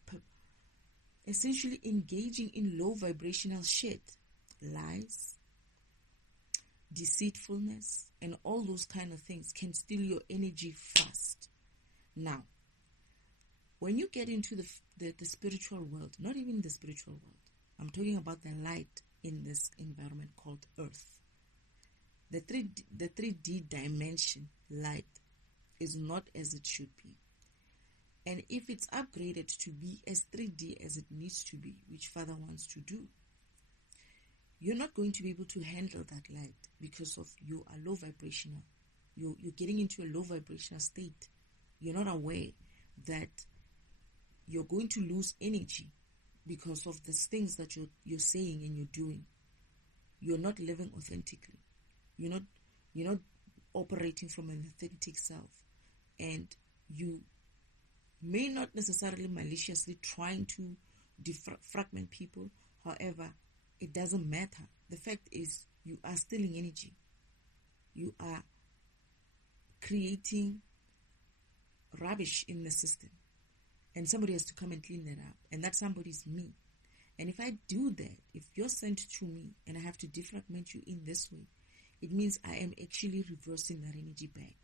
essentially engaging in low vibrational shit. Lies, deceitfulness, and all those kind of things can steal your energy fast. Now, when you get into the spiritual world, not even the spiritual world, I'm talking about the light in this environment called Earth. The 3D dimension light is not as it should be. And if it's upgraded to be as 3D as it needs to be, which Father wants to do, you're not going to be able to handle that light because of you are low vibrational. You're getting into a low vibrational state. You're not aware that you're going to lose energy because of the things that you're saying and you're doing. You're not living authentically. You're not operating from an authentic self. And you may not necessarily maliciously trying to defragment people. However, it doesn't matter. The fact is you are stealing energy. You are creating rubbish in the system. And somebody has to come and clean that up. And that somebody is me. And if I do that, if you're sent to me and I have to defragment you in this way, it means I am actually reversing that energy back.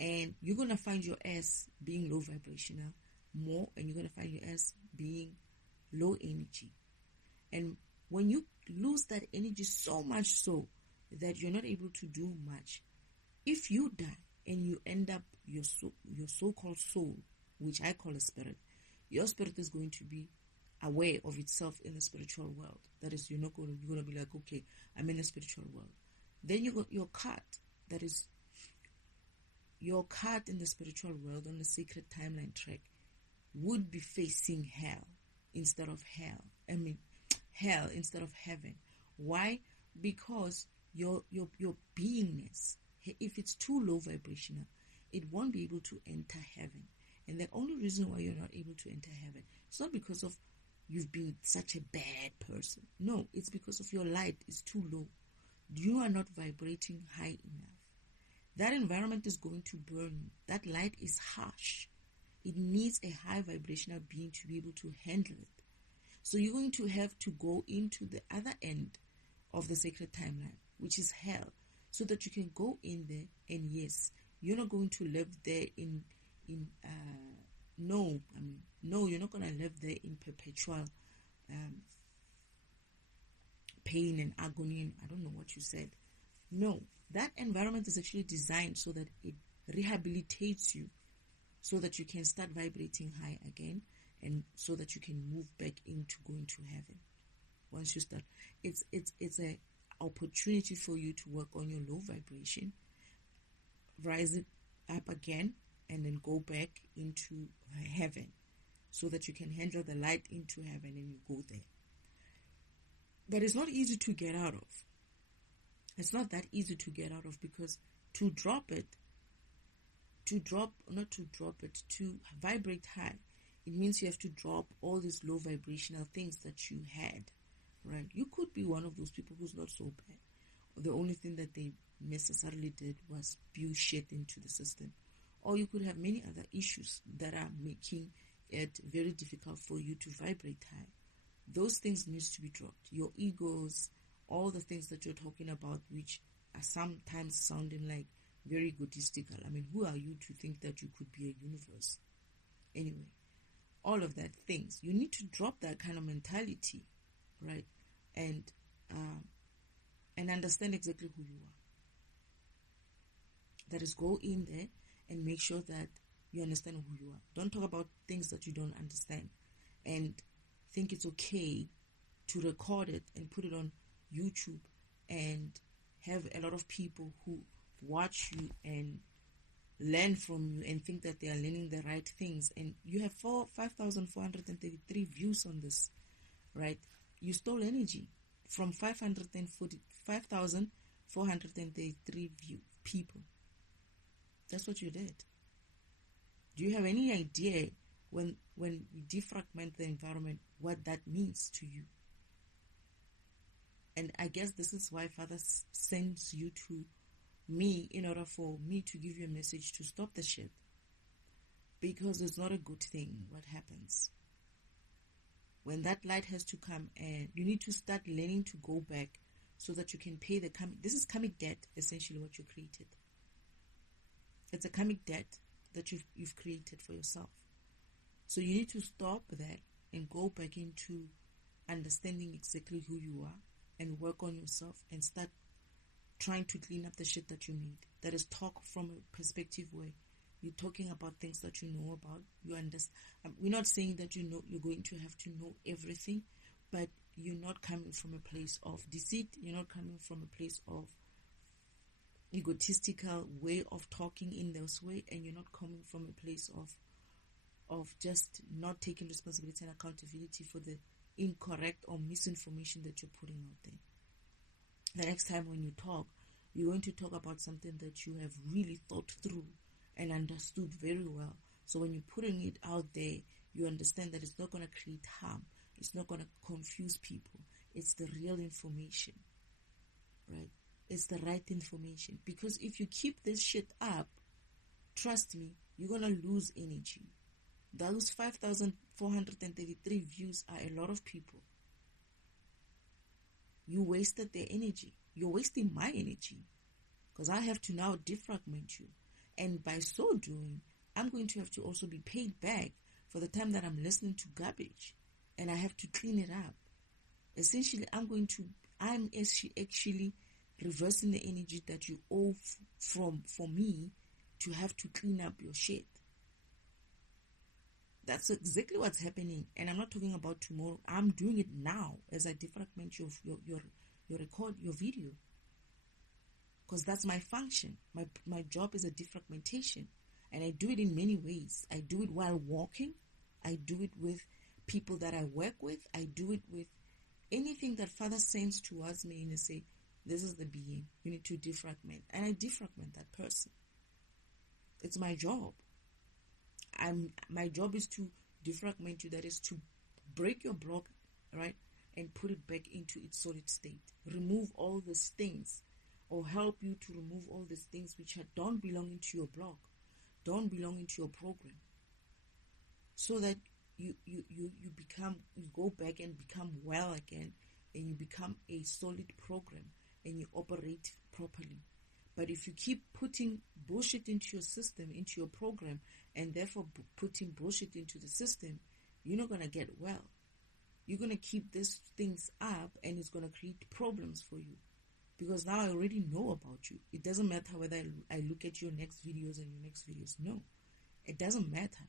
And you're going to find your ass being low vibrational more, and you're going to find your ass being low energy. And when you lose that energy so much so that you're not able to do much, if you die and you end up your so-called soul, which I call a spirit, your spirit is going to be aware of itself in the spiritual world. That is, you're going to be like, okay, I'm in the spiritual world. Then you got your card, that is your card in the spiritual world on the sacred timeline track, would be facing hell instead of hell instead of heaven. Why? Because your beingness, if it's too low vibrational, it won't be able to enter heaven. And the only reason why you're not able to enter heaven, it's not because of you've been such a bad person. No, it's because of your light is too low. You are not vibrating high enough. That environment is going to burn you. That light is harsh. It needs a high vibrational being to be able to handle it. So you're going to have to go into the other end of the sacred timeline, which is hell, so that you can go in there. And yes, you're not going to live there no, you're not going to live there in perpetual pain and agony, and I don't know what you said. No, that environment is actually designed so that it rehabilitates you, so that you can start vibrating high again, and so that you can move back into going to heaven. Once you start, it's a opportunity for you to work on your low vibration, rise it up again, and then go back into heaven, so that you can handle the light into heaven and you go there. But it's not easy to get out of. It's not that easy to get out of, because to drop it to vibrate high, it means you have to drop all these low vibrational things that you had, right? You could be one of those people who's not so bad. The only thing that they necessarily did was spew shit into the system. Or you could have many other issues that are making it very difficult for you to vibrate high. Those things needs to be dropped. Your egos, all the things that you're talking about, which are sometimes sounding like very egotistical. I mean, who are you to think that you could be a universe? Anyway, all of that things. You need to drop that kind of mentality, right? And understand exactly who you are. That is, go in there and make sure that you understand who you are. Don't talk about things that you don't understand and think it's okay to record it and put it on YouTube and have a lot of people who watch you and learn from you and think that they are learning the right things. And you have 5,433 views on this, right? You stole energy from 5,433 people. That's what you did. Do you have any idea when we defragment the environment, what that means to you? And I guess this is why Father sends you to me in order for me to give you a message to stop the shit. Because it's not a good thing what happens. When that light has to come, and you need to start learning to go back so that you can pay the karmic. This is karmic debt, essentially, what you created. It's a karmic debt that you've created for yourself. So you need to stop that and go back into understanding exactly who you are and work on yourself and start trying to clean up the shit that you made. That is, talk from a perspective where you're talking about things that you know about. You understand. We're not saying that you're going to have to know everything, but you're not coming from a place of deceit. You're not coming from a place of egotistical way of talking in this way, and you're not coming from a place of just not taking responsibility and accountability for the incorrect or misinformation that you're putting out there. The next time when you talk, you're going to talk about something that you have really thought through and understood very well. So when you're putting it out there, you understand that it's not going to create harm. It's not going to confuse people. It's the real information, right? It's the right information. Because if you keep this shit up, trust me, you're going to lose energy. Those 5,433 views are a lot of people. You wasted their energy. You're wasting my energy. Because I have to now defragment you. And by so doing, I'm going to have to also be paid back for the time that I'm listening to garbage. And I have to clean it up. Essentially, I'm actually reversing the energy that you owe for me to have to clean up your shit. That's exactly what's happening. And I'm not talking about tomorrow. I'm doing it now as I defragment your record, your video. Because that's my function. My job is a defragmentation. And I do it in many ways. I do it while walking. I do it with people that I work with. I do it with anything that Father sends towards me and say, this is the being. You need to defragment. And I defragment that person. It's my job. My job is to defragment you. That is to break your block, right? And put it back into its solid state. Remove all these things, or help you to remove all these things which don't belong into your block, don't belong into your program. So that you go back and become well again, and you become a solid program and you operate properly. But if you keep putting bullshit into your system, into your program, and therefore putting bullshit into the system, you're not going to get well. You're going to keep these things up, and it's going to create problems for you. Because now I already know about you. It doesn't matter whether I look at your next videos and your next videos. No, it doesn't matter.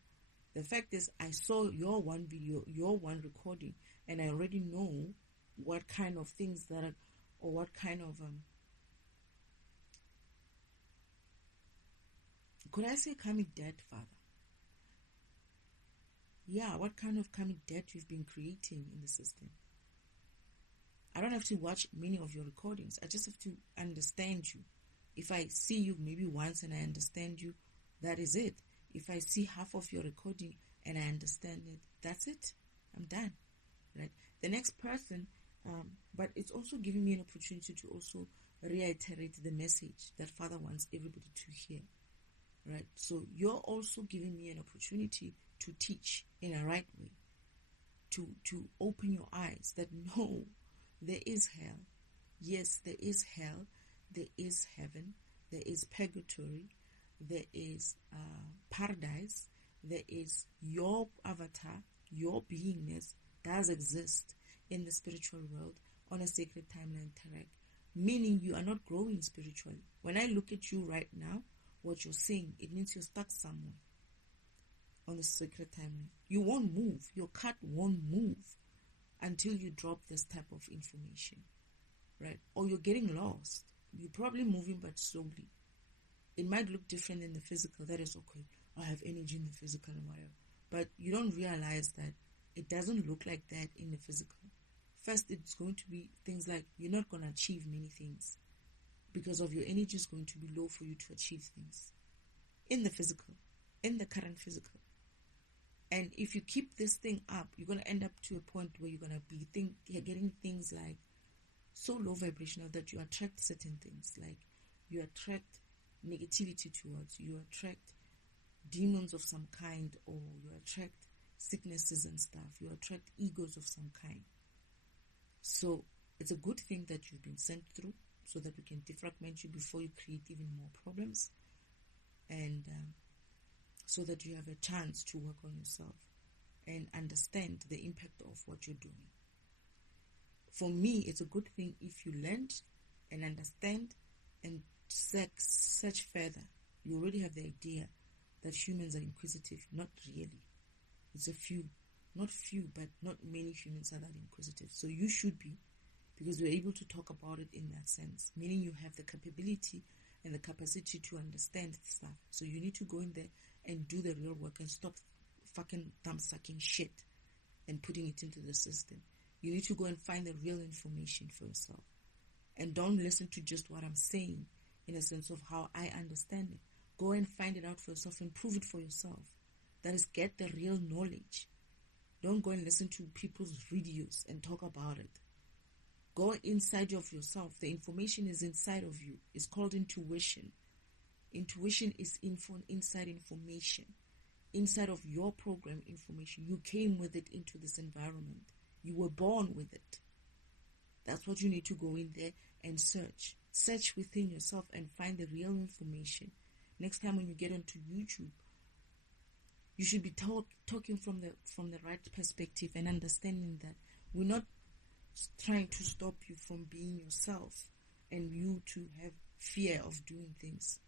The fact is, I saw your one video, your one recording, and I already know what kind of things that are, or what kind of could I say karmic debt, Father? Yeah, what kind of karmic debt you've been creating in the system? I don't have to watch many of your recordings. I just have to understand you. If I see you maybe once and I understand you, That is it. If I see half of your recording and I understand it, that's it. I'm done. Right? The next person, but it's also giving me an opportunity to also reiterate the message that Father wants everybody to hear. Right? So you're also giving me an opportunity to teach in a right way, to open your eyes that no, there is hell. Yes, there is hell. There is heaven. There is purgatory. There is paradise. There is your avatar, your beingness does exist in the spiritual world on a sacred timeline track, meaning you are not growing spiritually. When I look at you right now, what you're saying, it means you're stuck somewhere on the sacred timeline. You won't move. Your cut won't move until you drop this type of information, right? Or you're getting lost. You're probably moving, but slowly. It might look different in the physical. That is okay. I have energy in the physical and whatever. But you don't realize that it doesn't look like that in the physical. First, it's going to be things like you're not going to achieve many things because of your energy is going to be low for you to achieve things in the physical, in the current physical. And if you keep this thing up, you're going to end up to a point where you're going to be getting things like so low vibrational that you attract certain things. Like you attract negativity towards you, attract demons of some kind, or you attract sicknesses and stuff. You attract egos of some kind. So it's a good thing that you've been sent through so that we can defragment you before you create even more problems, and so that you have a chance to work on yourself and understand the impact of what you're doing. For me, it's a good thing if you learn and understand and search further. You already have the idea that humans are inquisitive. Not really. It's a few. Not few, but not many humans are that inquisitive. So you should be, because we're able to talk about it in that sense. Meaning you have the capability and the capacity to understand stuff. So you need to go in there and do the real work and stop fucking thumb-sucking shit and putting it into the system. You need to go and find the real information for yourself. And don't listen to just what I'm saying in a sense of how I understand it. Go and find it out for yourself and prove it for yourself. That is, get the real knowledge. Don't go and listen to people's videos and talk about it. Go inside of yourself. The information is inside of you. It's called intuition. Intuition is inside information. Inside of your program information. You came with it into this environment. You were born with it. That's what you need to go in there and search. Search within yourself and find the real information. Next time when you get onto YouTube, you should be talking from the right perspective and understanding that we're not trying to stop you from being yourself and you to have fear of doing things.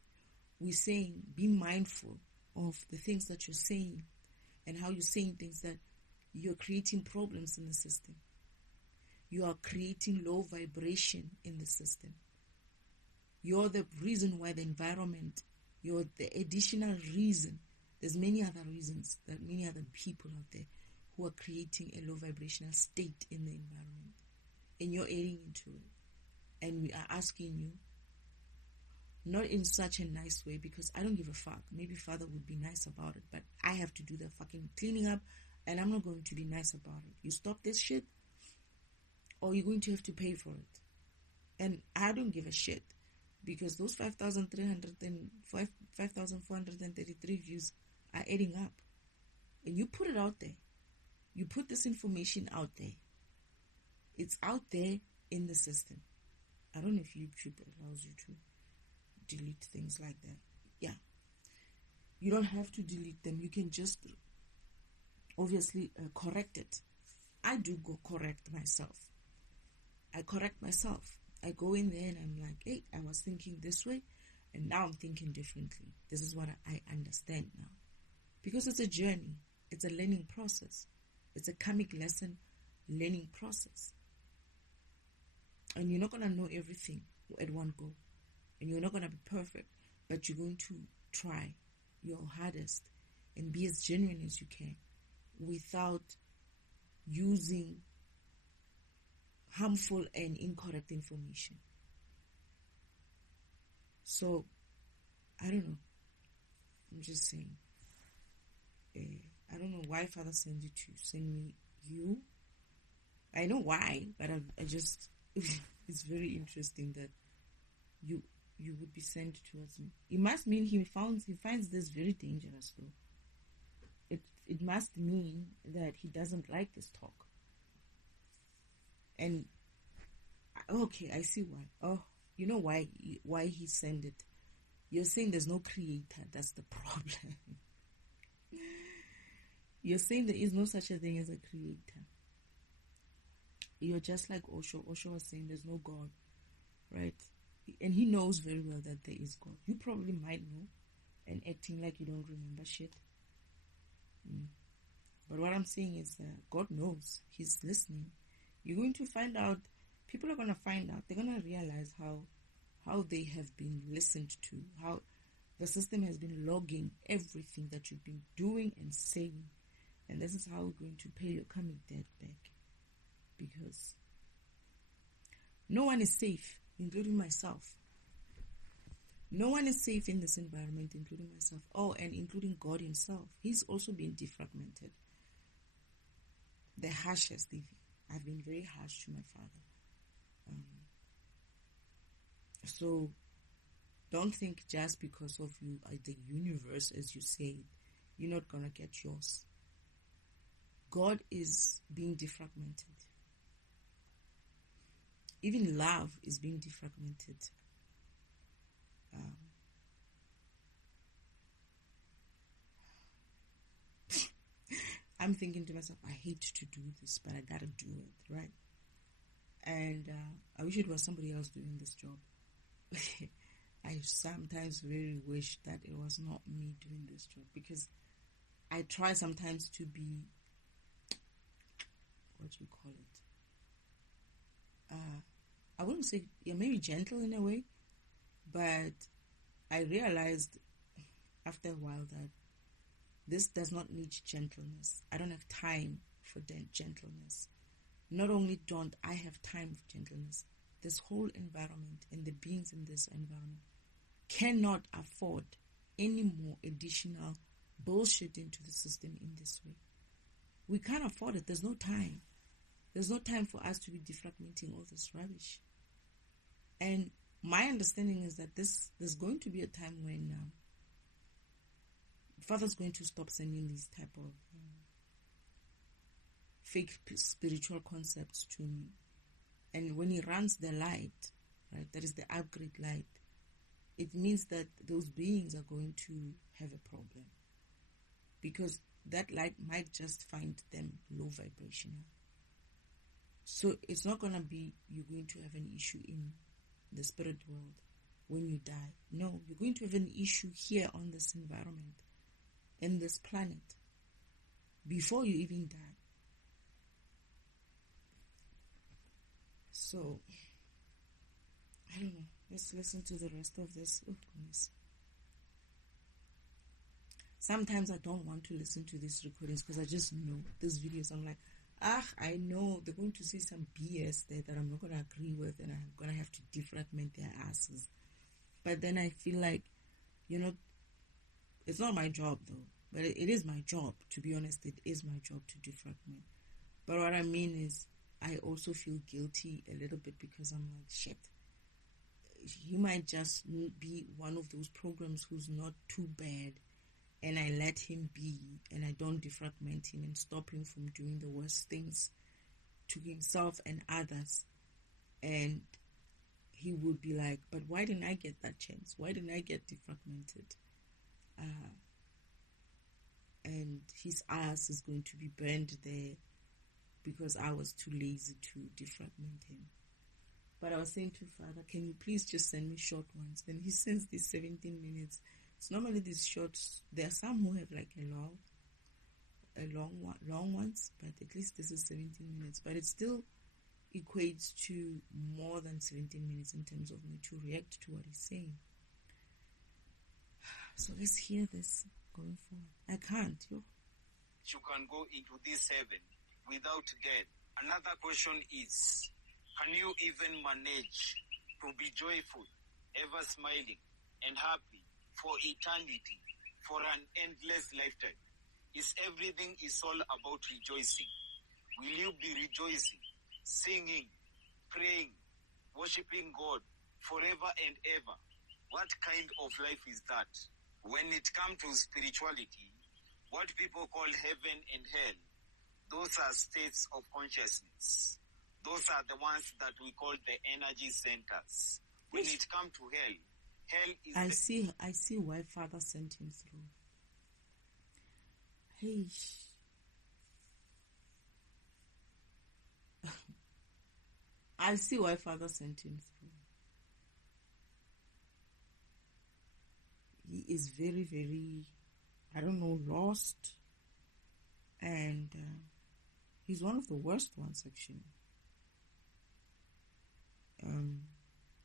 We're saying be mindful of the things that you're saying and how you're saying things, that you're creating problems in the system. You are creating low vibration in the system. You're the reason why the environment, you're the additional reason. There's many other reasons, that many other people out there who are creating a low vibrational state in the environment. And you're adding into it. And we are asking you, not in such a nice way, because I don't give a fuck. Maybe Father would be nice about it, but I have to do the fucking cleaning up, and I'm not going to be nice about it. You stop this shit, or you're going to have to pay for it. And I don't give a shit, because those 5,433 views are adding up. And you put it out there. You put this information out there. It's out there in the system. I don't know if YouTube allows you to delete things like that. Yeah. You don't have to delete them. You can just obviously correct it. I do go correct myself. I correct myself. I go in there and I'm like, hey, I was thinking this way, and now I'm thinking differently. This is what I understand now. Because it's a journey. It's a learning process. It's a karmic lesson learning process. And you're not going to know everything at one go. And you're not going to be perfect. But you're going to try your hardest and be as genuine as you can without using harmful and incorrect information. So, I don't know. I'm just saying. I don't know why Father sent you to send me you. I know why, but I just it's very interesting that you would be sent towards me. It must mean he finds this very dangerous though. It must mean that he doesn't like this talk. And okay, I see why. Oh, you know why he sent it. You're saying there's no creator. That's the problem. You're saying there is no such a thing as a creator. You're just like Osho. Osho was saying there's no God, right? And he knows very well that there is God. You probably might know and acting like you don't remember shit. But what I'm saying is that God knows. He's listening. You're going to find out. People are going to find out. They're going to realize how they have been listened to. How the system has been logging everything that you've been doing and saying. And this is how we're going to pay your coming debt back. Because no one is safe, including myself. No one is safe in this environment, including myself. Oh, and including God himself. He's also been defragmented. The harshest. I've been very harsh to my father. So don't think just because of you, the universe, as you say, you're not going to get yours. God is being defragmented. Even love is being defragmented. I'm thinking to myself, I hate to do this, but I gotta do it, right? And I wish it was somebody else doing this job. I sometimes really wish that it was not me doing this job, because I try sometimes to be, what do you call it? I wouldn't say, maybe gentle in a way, but I realized after a while that this does not need gentleness. I don't have time for gentleness. Not only don't I have time for gentleness, this whole environment and the beings in this environment cannot afford any more additional bullshit into the system in this way. We can't afford it. There's no time. There's no time for us to be defragmenting all this rubbish. And my understanding is that there's going to be a time when Father's going to stop sending these type of fake spiritual concepts to me. And when he runs the light, right, that is the upgrade light, it means that those beings are going to have a problem. Because that light might just find them low vibrational. So it's not going to be you're going to have an issue in the spirit world when you die. No, you're going to have an issue here on this environment, in this planet, before you even die. So, I don't know. Let's listen to the rest of this. Oh, goodness. Sometimes I don't want to listen to these recordings because I just know these videos. I'm like, I know they're going to say some BS there that I'm not going to agree with, and I'm going to have to defragment their asses. But then I feel like, it's not my job though. But it is my job, to be honest. It is my job to defragment. But what I mean is, I also feel guilty a little bit because I'm like, shit. He might just be one of those programs who's not too bad, and I let him be, and I don't defragment him and stop him from doing the worst things to himself and others. And he would be like, but why didn't I get that chance? Why didn't I get defragmented? And his ass is going to be burned there because I was too lazy to defragment him. But I was saying to Father, can you please just send me short ones? Then he sends these 17 minutes. It's normally these shorts. There are some who have like long ones, but at least this is 17 minutes. But it still equates to more than 17 minutes in terms of me to react to what he's saying. So let's hear this going forward. I can't. You can go into this heaven without death. Another question is, can you even manage to be joyful, ever smiling and happy for eternity, for an endless lifetime? Is everything is all about rejoicing? Will you be rejoicing, singing, praying, worshiping God forever and ever? What kind of life is that? When it comes to spirituality, what people call heaven and hell, those are states of consciousness. Those are the ones that we call the energy centers. When it comes to hell, hell is I see why Father sent him through. Hey. I see why Father sent him through. He is very, very, I don't know, lost. And he's one of the worst ones, actually.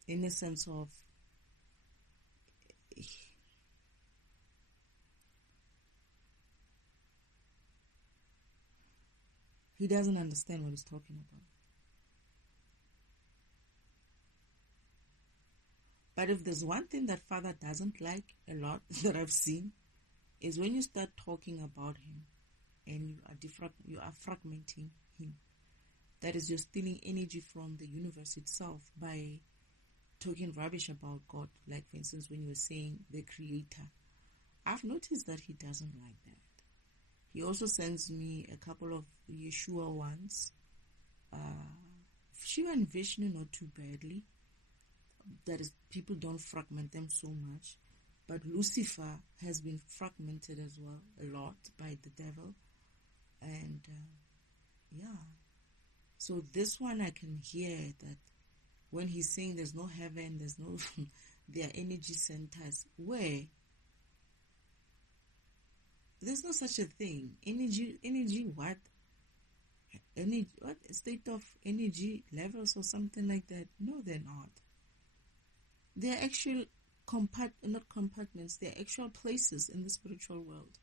In the sense of he doesn't understand what he's talking about. But if there's one thing that Father doesn't like a lot that I've seen, is when you start talking about him and you are fragmenting him. That is, you're stealing energy from the universe itself by talking rubbish about God. Like, for instance, when you were saying the Creator. I've noticed that he doesn't like that. He also sends me a couple of Yeshua ones. Shiva and Vishnu, not too badly. That is, people don't fragment them so much. But Lucifer has been fragmented as well, a lot, by the devil. And, yeah. So this one I can hear that when he's saying there's no heaven, there's no, there are energy centers, where there's no such a thing. Energy what? What? State of energy levels or something like that? No, they're not. They're actual not compartments, they're actual places in the spiritual world.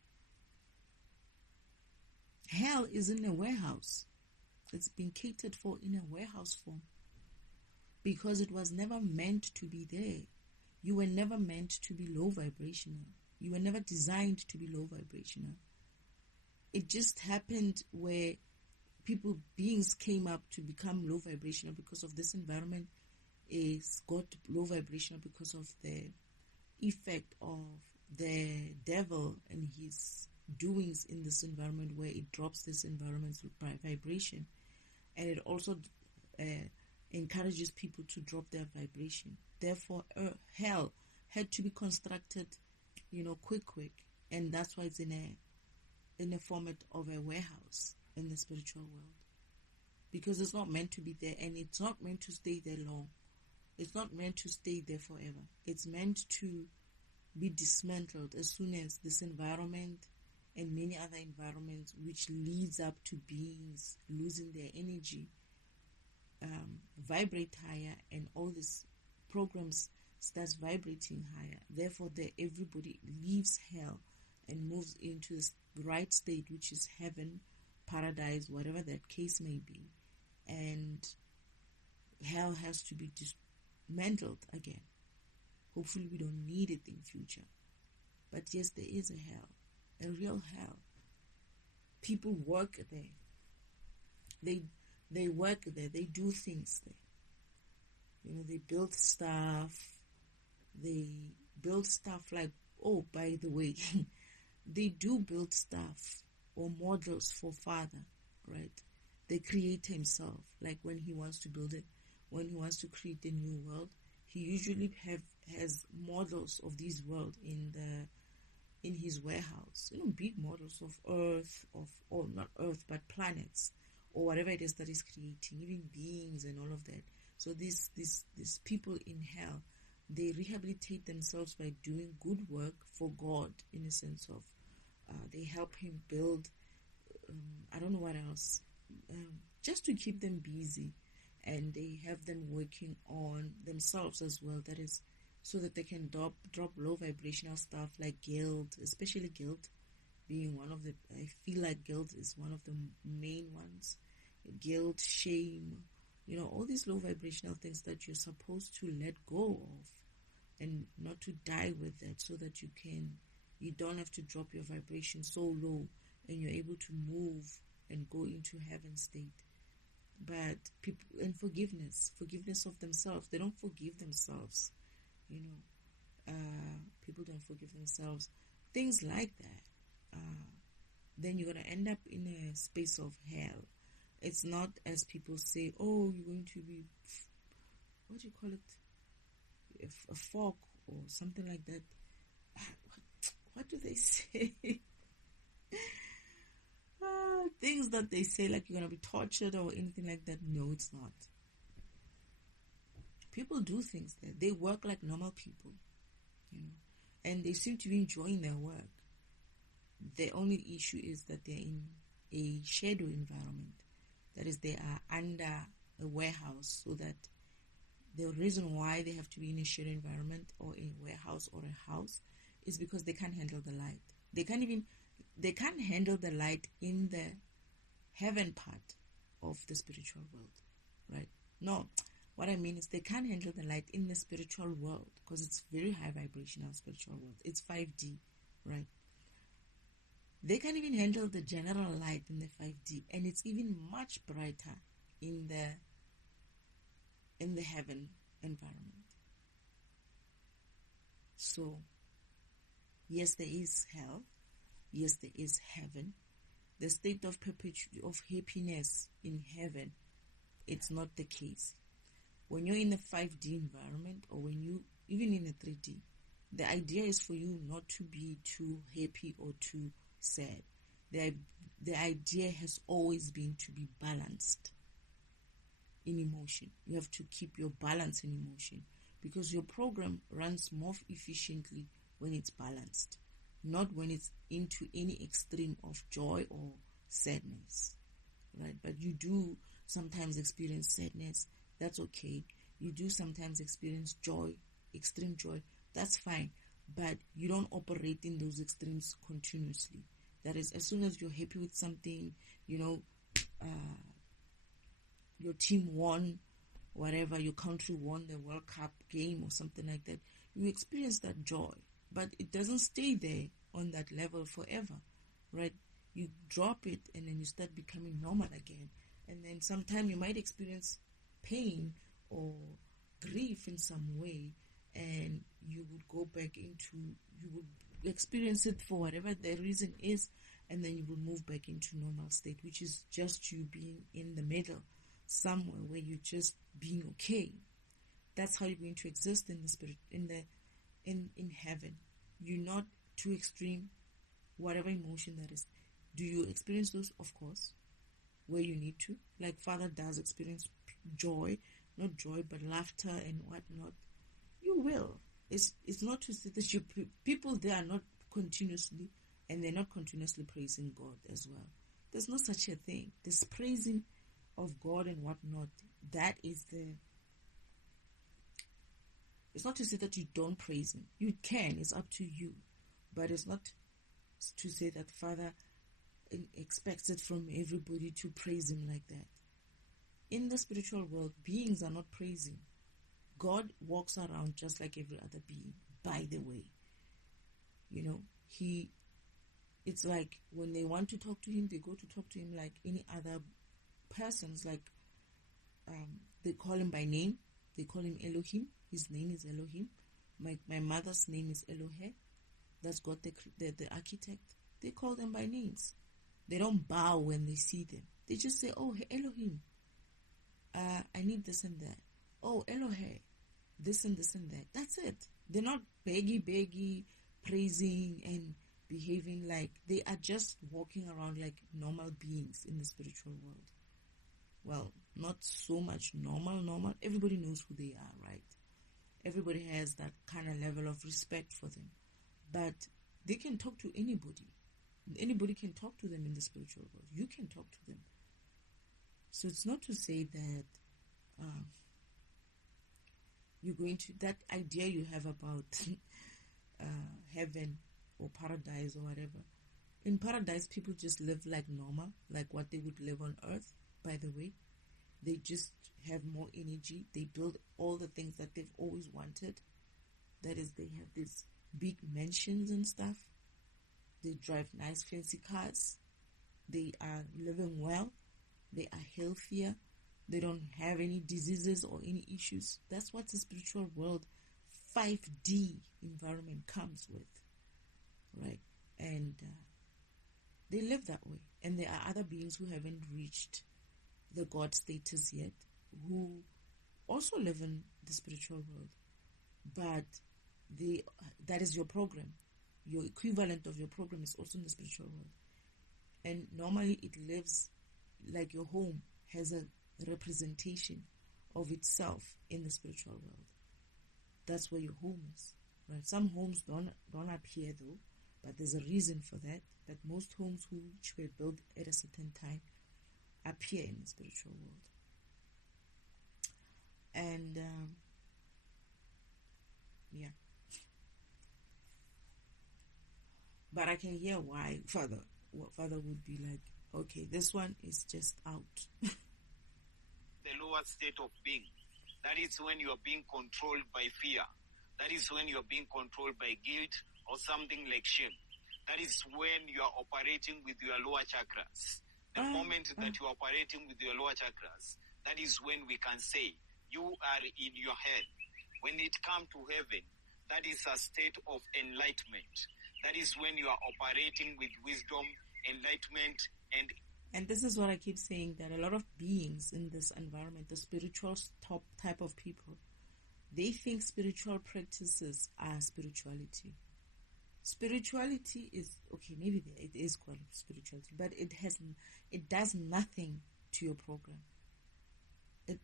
Hell is in a warehouse. It's been catered for in a warehouse form because it was never meant to be there. You were never meant to be low vibrational. You were never designed to be low vibrational. It just happened where beings came up to become low vibrational because of this environment is got low vibrational because of the effect of the devil and his doings in this environment, where it drops this environment's vibration, and it also encourages people to drop their vibration. Therefore, hell had to be constructed, quick, and that's why it's in a format of a warehouse in the spiritual world, because it's not meant to be there, and it's not meant to stay there long. It's not meant to stay there forever. It's meant to be dismantled as soon as this environment and many other environments, which leads up to beings losing their energy, vibrate higher, and all these programs starts vibrating higher. Therefore, everybody leaves hell and moves into the right state, which is heaven, paradise, whatever that case may be. And hell has to be dismantled again. Hopefully we don't need it in future. But yes, there is a hell, a real hell. People work there. They work there. They do things there. They build stuff. They build stuff like, oh, by the way, they do build stuff or models for Father, right? The Creator himself, like when he wants to build it, when he wants to create a new world, he usually has models of this world in his warehouse. Big models of Earth, or not Earth, but planets, or whatever it is that he's creating, even beings and all of that. So these people in hell, they rehabilitate themselves by doing good work for God, in a sense of they help him build, I don't know what else, just to keep them busy. And they have them working on themselves as well. That is, so that they can drop low vibrational stuff like guilt, especially guilt being one of the, I feel like guilt is one of the main ones. Guilt, shame, all these low vibrational things that you're supposed to let go of and not to die with it, so that you can You don't have to drop your vibration so low and you're able to move and go into heaven state. But people, and forgiveness of themselves. They don't forgive themselves. People don't forgive themselves. Things like that. Then you're going to end up in a space of hell. It's not as people say, oh, you're going to be, what do you call it? A fork or something like that. What do they say? Things that they say like you're going to be tortured or anything like that. No, it's not. People do things there. They work like normal people, and they seem to be enjoying their work. The only issue is that they're in a shadow environment. That is, they are under a warehouse, so that the reason why they have to be in a shadow environment or a warehouse or a house is because they can't handle the light. They can't handle the light in the heaven part of the spiritual world, right? No, what I mean is they can't handle the light in the spiritual world because it's very high vibrational spiritual world. It's 5D, right? They can't even handle the general light in the 5D, and it's even much brighter in the heaven environment. So, yes, there is hell. Yes, there is heaven. The state of happiness in heaven, it's not the case. When you're in the 5D environment, or when you even in the 3D, the idea is for you not to be too happy or too sad. The idea has always been to be balanced in emotion. You have to keep your balance in emotion, because your program runs more efficiently when it's balanced, not when it's into any extreme of joy or sadness, right? But you do sometimes experience sadness. That's okay. You do sometimes experience joy, extreme joy. That's fine. But you don't operate in those extremes continuously. That is, as soon as you're happy with something, your team won, whatever, your country won the World Cup game or something like that, you experience that joy. But it doesn't stay there on that level forever, right? You drop it and then you start becoming normal again. And then sometime you might experience pain or grief in some way, and you would go back into, you would experience it for whatever the reason is, and then you will move back into normal state, which is just you being in the middle, somewhere where you're just being okay. That's how you're going to exist in the spirit, in heaven. You're not too extreme, whatever emotion that is. Do you experience those? Of course, where you need to. Like Father does experience joy, not joy, but laughter and whatnot. You will. It's not to say that people there are not continuously, and they're not continuously praising God as well. There's no such a thing. This praising of God and whatnot, that is it's not to say that you don't praise Him. You can, it's up to you. But it's not to say that Father expects it from everybody to praise Him like that. In the spiritual world, beings are not praising. God walks around just like every other being, by the way. It's like when they want to talk to Him, they go to talk to Him like any other persons. Like they call Him by name. They call Him Elohim. His name is Elohim. My mother's name is Elohe. That's God, the architect. They call them by names. They don't bow when they see them. They just say, oh, Elohim, I need this and that. Oh, Elohe, this and this and that. That's it. They're not beggy, praising and behaving like, they are just walking around like normal beings in the spiritual world. Well, not so much normal. Everybody knows who they are, right? Everybody has that kind of level of respect for them. But they can talk to anybody. Anybody can talk to them in the spiritual world. You can talk to them. So it's not to say that you're going to, that idea you have about heaven or paradise or whatever. In paradise, people just live like normal, like what they would live on earth, by the way. They just have more energy. They build all the things that they've always wanted. That is, they have these big mansions and stuff. They drive nice fancy cars. They are living well. They are healthier. They don't have any diseases or any issues. That's what the spiritual world 5D environment comes with, right? And they live that way. And there are other beings who haven't reached the God status yet, who also live in the spiritual world. But that is your program. Your equivalent of your program is also in the spiritual world. And normally it lives like your home has a representation of itself in the spiritual world. That's where your home is, right? Some homes don't appear though, but there's a reason for that. But most homes which were built at a certain time appear in the spiritual world. And yeah. But I can hear why Father would be like, okay, this one is just out. The lower state of being. That is when you are being controlled by fear. That is when you are being controlled by guilt or something like shame. That is when you are operating with your lower chakras. The moment that you are operating with your lower chakras, that is when we can say you are in your head. When it comes to heaven, that is a state of enlightenment. That is when you are operating with wisdom, enlightenment, and this is what I keep saying, that a lot of beings in this environment, the spiritual top type of people, they think spiritual practices are spirituality. Spirituality is, okay, maybe it is called spirituality, but it does nothing to your program.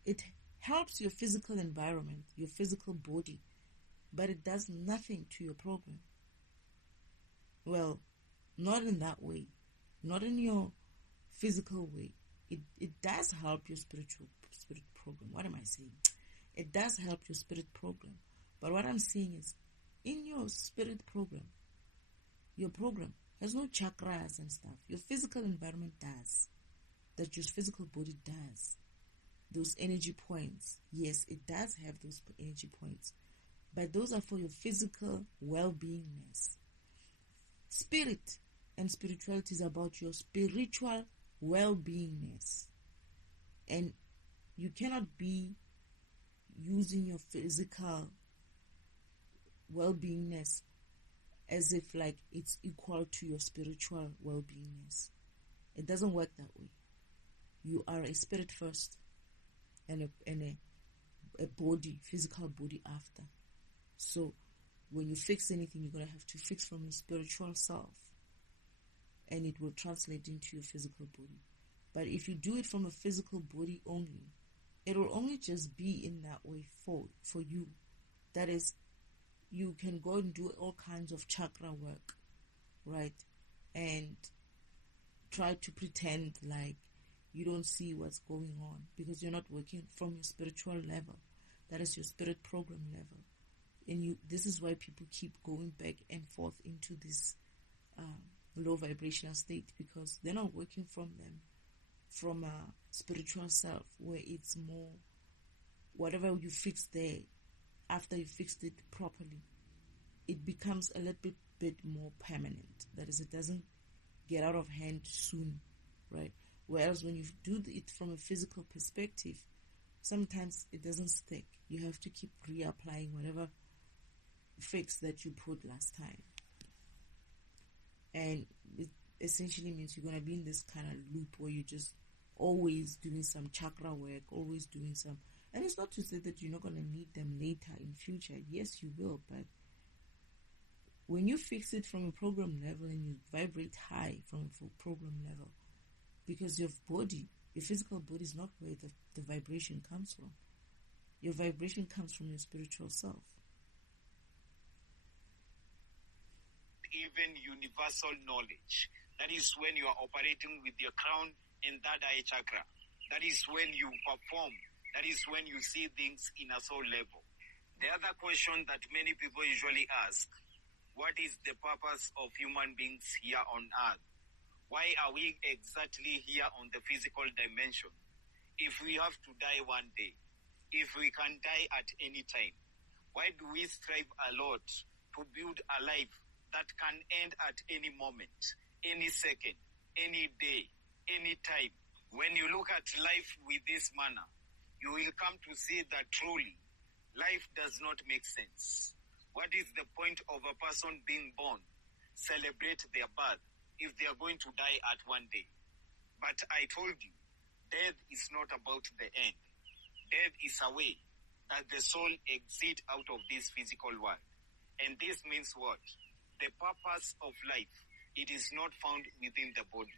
It helps your physical environment, your physical body, but it does nothing to your program. Well, not in that way. Not in your physical way. It does help your spirit program. What am I saying? It does help your spirit program. But what I'm saying is, in your spirit program, your program has no chakras and stuff. Your physical environment does. That your physical body does. Those energy points. Yes, it does have those energy points. But those are for your physical well-beingness. Spirit and spirituality is about your spiritual well-beingness. And you cannot be using your physical well-beingness as if like it's equal to your spiritual well-beingness. It doesn't work that way. You are a spirit first and a body, physical body after. So when you fix anything, you're going to have to fix from your spiritual self, and it will translate into your physical body. But if you do it from a physical body only, it will only just be in that way for you. That is, you can go and do all kinds of chakra work, right? And try to pretend like you don't see what's going on because you're not working from your spiritual level. That is your spirit program level. And this is why people keep going back and forth into this low vibrational state, because they're not working from a spiritual self where it's more whatever you fix there, after you fixed it properly, it becomes a little bit more permanent. That is, it doesn't get out of hand soon, right? Whereas when you do it from a physical perspective, sometimes it doesn't stick. You have to keep reapplying whatever fix that you put last time. And it essentially means you're going to be in this kind of loop where you're just always doing some chakra work, always doing some. And it's not to say that you're not going to need them later in future. Yes, you will. But when you fix it from a program level and you vibrate high from a program level, because your body, your physical body is not where the vibration comes from. Your vibration comes from your spiritual self. Even universal knowledge. That is when you are operating with your crown and third eye chakra. That is when you perform. That is when you see things in a soul level. The other question that many people usually ask, what is the purpose of human beings here on earth? Why are we exactly here on the physical dimension? If we have to die one day, if we can die at any time, why do we strive a lot to build a life that can end at any moment, any second, any day, any time. When you look at life with this manner, you will come to see that truly life does not make sense. What is the point of a person being born, celebrate their birth, if they are going to die at one day? But I told you, death is not about the end. Death is a way that the soul exits out of this physical world. And this means what? The purpose of life, it is not found within the body.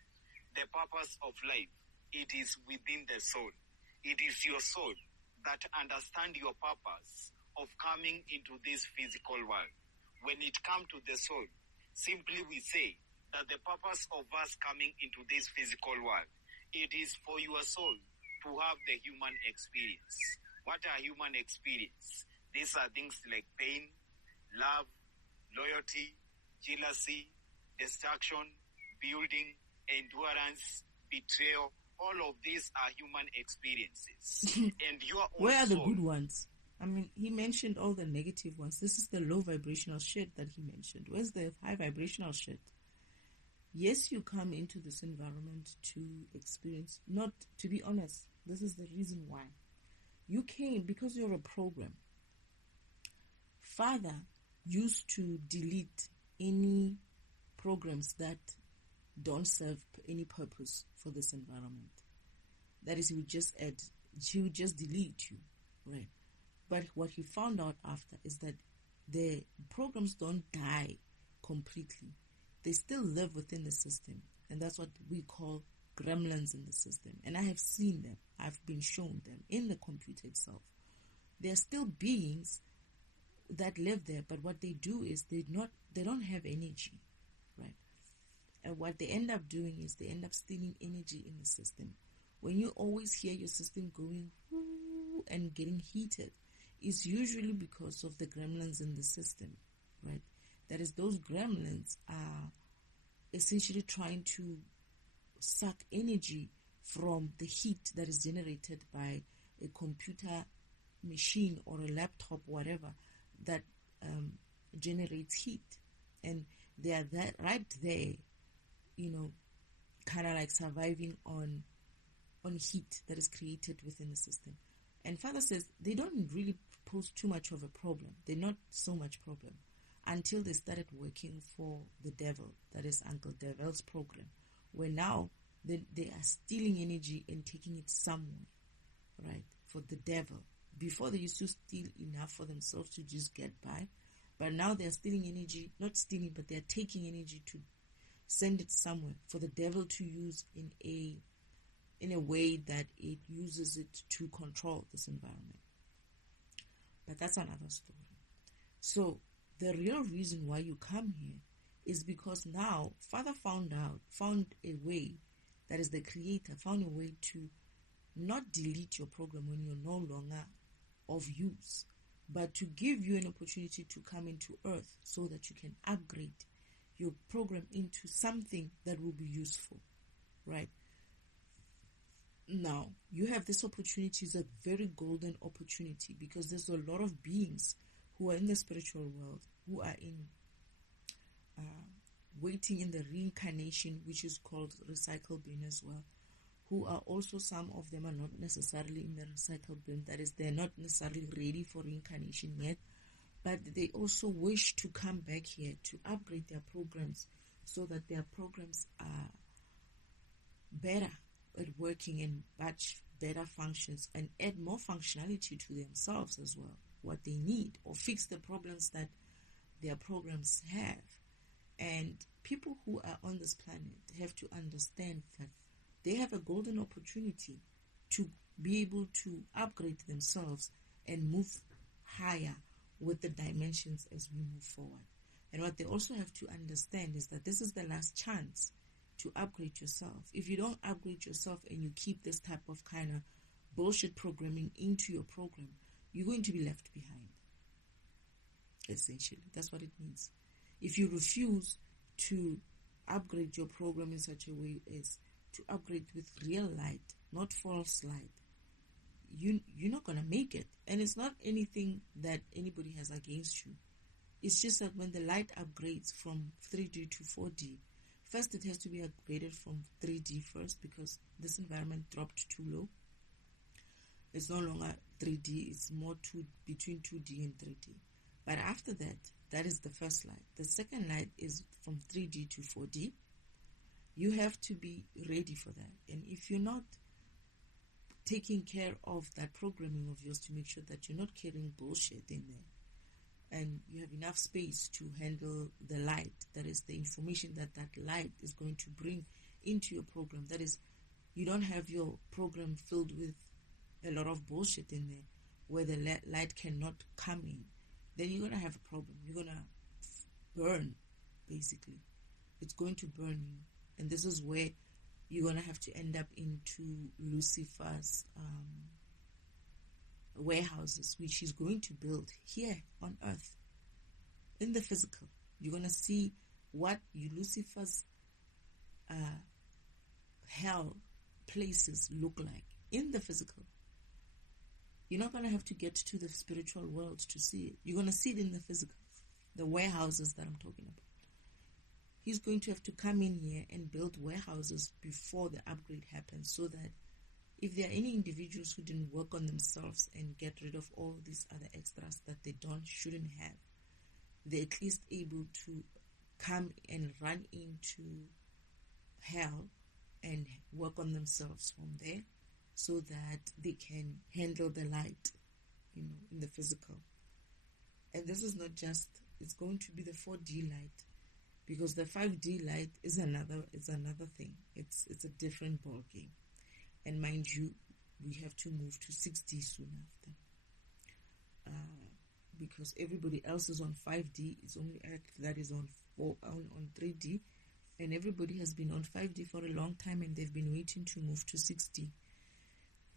The purpose of life, it is within the soul. It is your soul that understands your purpose of coming into this physical world. When it comes to the soul, simply we say that the purpose of us coming into this physical world, it is for your soul to have the human experience. What are human experience? These are things like pain, love, loyalty, jealousy, destruction, building, endurance, betrayal. All of these are human experiences. And your own Where are the soul, good ones? I mean, he mentioned all the negative ones. This is the low vibrational shit that he mentioned. Where's the high vibrational shit? Yes, you come into this environment to experience, not to be honest, this is the reason why. You came because you're a program. Father used to delete any programs that don't serve any purpose for this environment. That is, he would just delete you, right? But what he found out after is that the programs don't die completely. They still live within the system. And that's what we call gremlins in the system. And I have seen them. I've been shown them in the computer itself. They're still beings that live there, but what they do is they don't have energy, right? And what they end up doing is they end up stealing energy in the system. When you always hear your system going whoo and getting heated, it's usually because of the gremlins in the system, right? That is, those gremlins are essentially trying to suck energy from the heat that is generated by a computer machine or a laptop, whatever, that generates heat. And they are right there, kind of like surviving on heat that is created within the system. And Father says they don't really pose too much of a problem. They're not so much problem until they started working for the devil, that is Uncle Devil's program, where now they are stealing energy and taking it somewhere, right, for the devil. Before they used to steal enough for themselves to just get by, but now they're stealing energy, not stealing, but they're taking energy to send it somewhere for the devil to use in a way that it uses it to control this environment. But that's another story. So the real reason why you come here is because now Father found a way, that is the Creator, found a way to not delete your program when you're no longer of use, but to give you an opportunity to come into Earth so that you can upgrade your program into something that will be useful, right? Now, you have this opportunity. It's a very golden opportunity because there's a lot of beings who are in the spiritual world, who are in waiting in the reincarnation, which is called recycle bin as well, who are also, some of them are not necessarily in the recycle bin, that is, they're not necessarily ready for reincarnation yet, but they also wish to come back here to upgrade their programs so that their programs are better at working and much better functions and add more functionality to themselves as well, what they need, or fix the problems that their programs have. And people who are on this planet have to understand that they have a golden opportunity to be able to upgrade themselves and move higher with the dimensions as we move forward. And what they also have to understand is that this is the last chance to upgrade yourself. If you don't upgrade yourself and you keep this type of kind of bullshit programming into your program, you're going to be left behind. Essentially, that's what it means. If you refuse to upgrade your program in such a way as to upgrade with real light, not false light, you're not going to make it. And it's not anything that anybody has against you. It's just that when the light upgrades from 3D to 4D, first it has to be upgraded from 3D first because this environment dropped too low. It's no longer 3D, it's more between 2D and 3D. But after that, that is the first light. The second light is from 3D to 4D. You have to be ready for that. And if you're not taking care of that programming of yours to make sure that you're not carrying bullshit in there, and you have enough space to handle the light, that is the information that light is going to bring into your program. That is, you don't have your program filled with a lot of bullshit in there where the light cannot come in, then you're going to have a problem. You're going to burn, basically. It's going to burn you. And this is where you're going to have to end up into Lucifer's warehouses, which he's going to build here on earth, in the physical. You're going to see what Lucifer's hell places look like in the physical. You're not going to have to get to the spiritual world to see it. You're going to see it in the physical, the warehouses that I'm talking about. He's going to have to come in here and build warehouses before the upgrade happens, so that if there are any individuals who didn't work on themselves and get rid of all these other extras that they shouldn't have, they're at least able to come and run into hell and work on themselves from there, so that they can handle the light, in the physical. And this is not just, it's going to be the 4D light, because the 5D light is another thing. It's a different ball game. And mind you, we have to move to 6D soon after. Because everybody else is on 5D, it's only Earth that is on 3D, and everybody has been on 5D for a long time, and they've been waiting to move to 6D.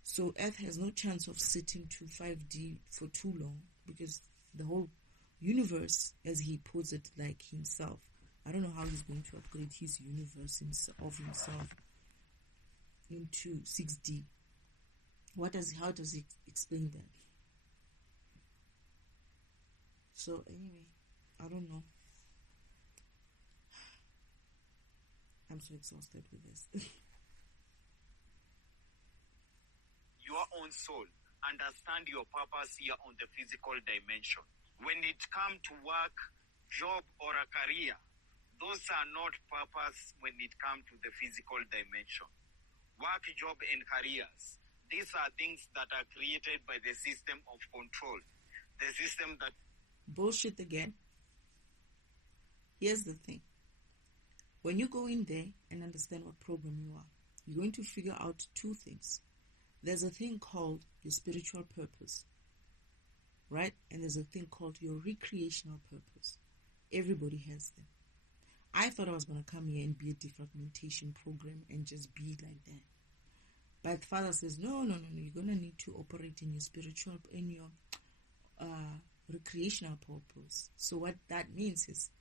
So Earth has no chance of sitting to 5D for too long, because the whole universe, as he puts it, like himself, I don't know how he's going to upgrade his universe of himself into 6D. How does he explain that? So anyway, I don't know. I'm so exhausted with this. Your own soul, understand your purpose here on the physical dimension. When it comes to work, job, or a career, those are not purpose when it comes to the physical dimension. Work, job, and careers, these are things that are created by the system of control. The system that... Bullshit again. Here's the thing. When you go in there and understand what program you are, you're going to figure out two things. There's a thing called your spiritual purpose, right? And there's a thing called your recreational purpose. Everybody has them. I thought I was going to come here and be a defragmentation program and just be like that. But Father says, no, you're going to need to operate in your spiritual, in your recreational purpose. So what that means is,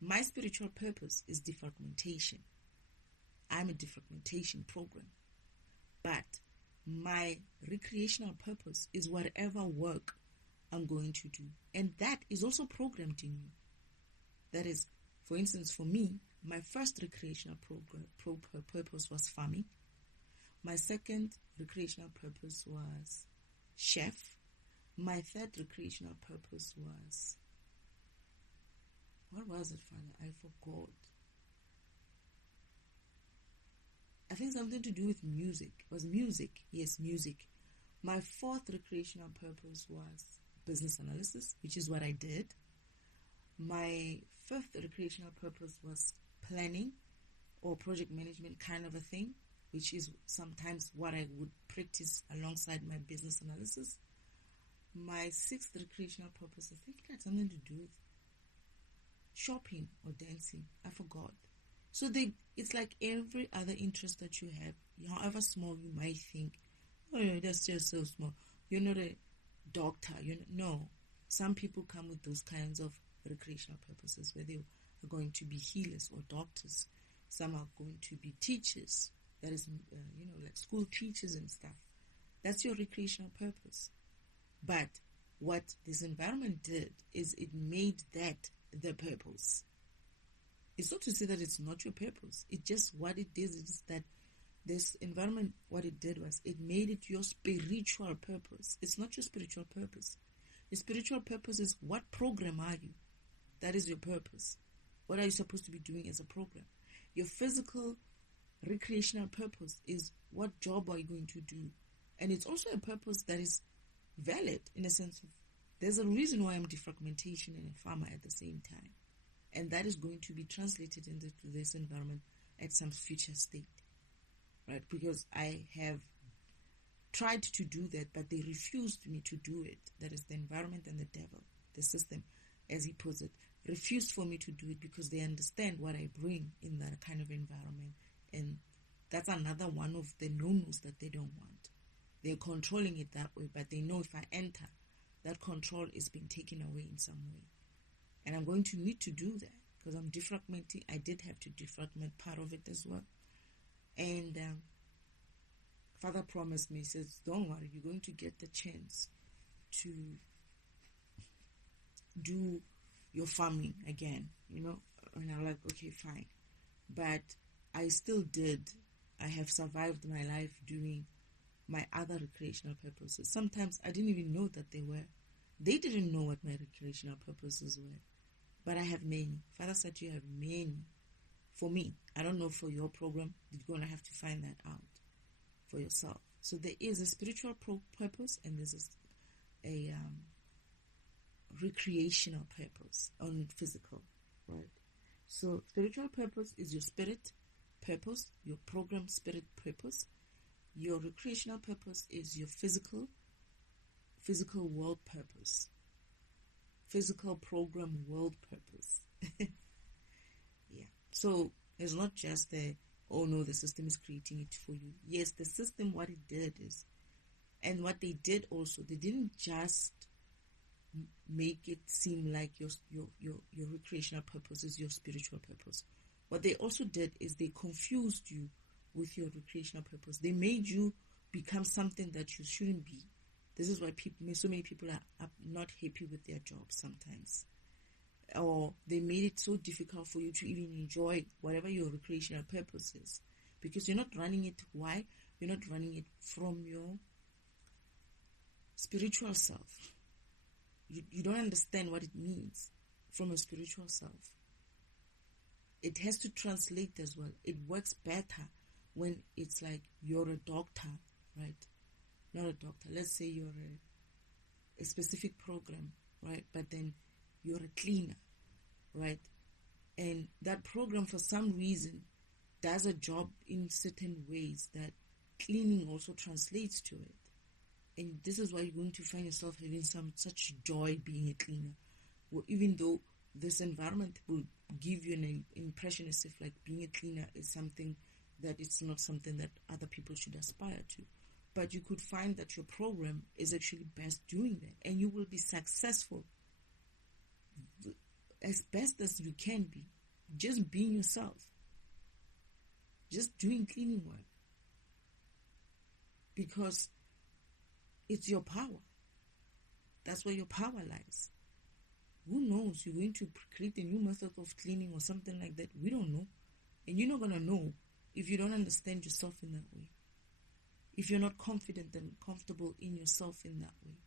my spiritual purpose is defragmentation. I'm a defragmentation program. But my recreational purpose is whatever work I'm going to do. And that is also programmed in you. That is, for instance, for me, my first recreational purpose was farming. My second recreational purpose was chef. My third recreational purpose was... What was it, Father? I forgot. I think something to do with music. It was music. Yes, music. My fourth recreational purpose was business analysis, which is what I did. My fifth recreational purpose was planning or project management kind of a thing, which is sometimes what I would practice alongside my business analysis. My sixth recreational purpose, I think it had something to do with shopping or dancing. I forgot. So it's like every other interest that you have, however small you might think, oh, that's just so small. You're not a doctor. No. Some people come with those kinds of recreational purposes where they are going to be healers or doctors. Some are going to be teachers. That is, like school teachers and stuff. That's your recreational purpose. But what this environment did is it made that the purpose. It's not to say that it's not your purpose. It just, what it did is that this environment, what it did was it made it your spiritual purpose. It's not your spiritual purpose. The spiritual purpose is, what program are you? That is your purpose. What are you supposed to be doing as a program? Your physical, recreational purpose is, what job are you going to do? And it's also a purpose that is valid in a sense of, there's a reason why I'm defragmentation and a farmer at the same time. And that is going to be translated into this environment at some future state. Right? Because I have tried to do that, but they refused me to do it. That is the environment and the devil, the system, as he puts it, refused for me to do it because they understand what I bring in that kind of environment. And that's another one of the no-nos that they don't want. They're controlling it that way, but they know if I enter, that control is being taken away in some way. And I'm going to need to do that because I'm defragmenting. I did have to defragment part of it as well. And Father promised me, he says, don't worry, you're going to get the chance to do your farming again, you know. And I'm like, okay, fine. But I still did. I have survived my life doing my other recreational purposes. Sometimes I didn't even know that they were. They didn't know what my recreational purposes were. But I have many. Father said you have many. For me, I don't know for your program, you're going to have to find that out for yourself. So there is a spiritual purpose and there's a recreational purpose on physical, right? So spiritual purpose is your spirit purpose, your program spirit purpose. Your recreational purpose is your physical world purpose. Physical program world purpose. Yeah. So it's not just oh no, the system is creating it for you. Yes, the system, what it did is, and what they did also, they didn't just make it seem like your recreational purpose is your spiritual purpose. What they also did is they confused you with your recreational purpose. They made you become something that you shouldn't be. This is why so many people are not happy with their jobs sometimes. Or they made it so difficult for you to even enjoy whatever your recreational purpose is. Because you're not running it. Why? You're not running it from your spiritual self. You don't understand what it means from a spiritual self. It has to translate as well. It works better when it's like you're a doctor, right? Not a doctor. Let's say you're a specific program, right? But then you're a cleaner, right? And that program, for some reason, does a job in certain ways that cleaning also translates to it. And this is why you're going to find yourself having such joy being a cleaner. Well, even though this environment will give you an impression as if like being a cleaner is something that it's not something that other people should aspire to. But you could find that your program is actually best doing that. And you will be successful as best as you can be. Just being yourself. Just doing cleaning work. Because it's your power. That's where your power lies. Who knows? You're going to create a new method of cleaning or something like that. We don't know. And you're not going to know if you don't understand yourself in that way. If you're not confident and comfortable in yourself in that way.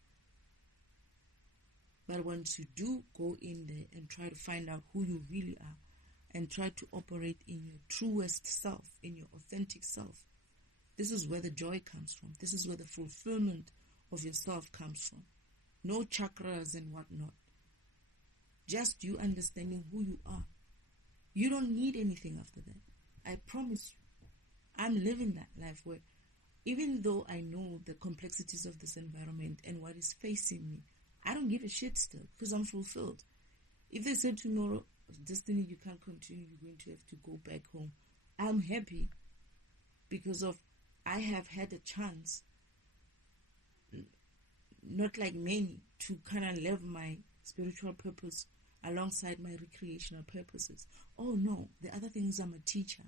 But once you do go in there and try to find out who you really are and try to operate in your truest self, in your authentic self, this is where the joy comes from. This is where the fulfillment of yourself comes from. No chakras and whatnot. Just you understanding who you are. You don't need anything after that. I promise you. I'm living that life where even though I know the complexities of this environment and what is facing me, I don't give a shit still because I'm fulfilled. If they say tomorrow, Destiny, you can't continue, you're going to have to go back home, I'm happy because of I have had a chance, not like many, to kind of live my spiritual purpose alongside my recreational purposes. Oh no, the other thing is I'm a teacher.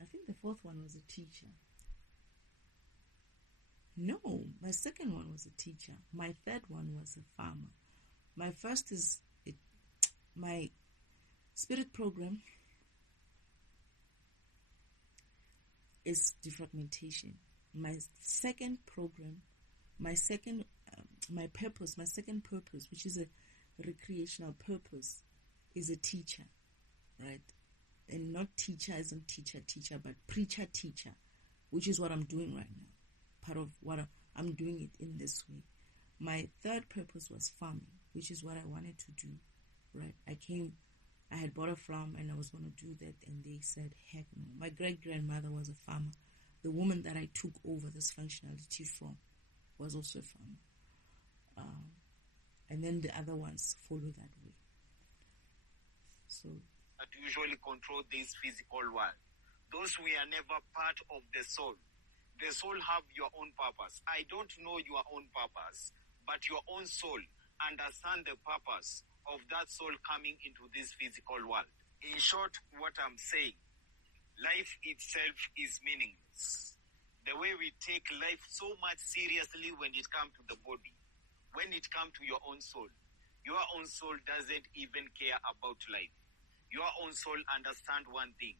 I think the fourth one was a teacher. No, my second one was a teacher. My third one was a farmer. My first is my spirit program is defragmentation. My second program, my second purpose, which is a recreational purpose, is a teacher, right? And not teacher isn't teacher, but preacher, teacher, which is what I'm doing right now. Part of what I'm doing it in this way. My third purpose was farming, which is what I wanted to do, right? I had bought a farm and I was going to do that, and they said, heck no. My great-grandmother was a farmer. The woman that I took over this functionality from was also a farmer. And then the other ones follow that way. So, that usually control this physical world. Those we are never part of the soul. The soul have your own purpose. I don't know your own purpose, but your own soul understand the purpose of that soul coming into this physical world. In short, what I'm saying, life itself is meaningless. The way we take life so much seriously when it comes to the body, when it comes to your own soul doesn't even care about life. Your own soul understand one thing,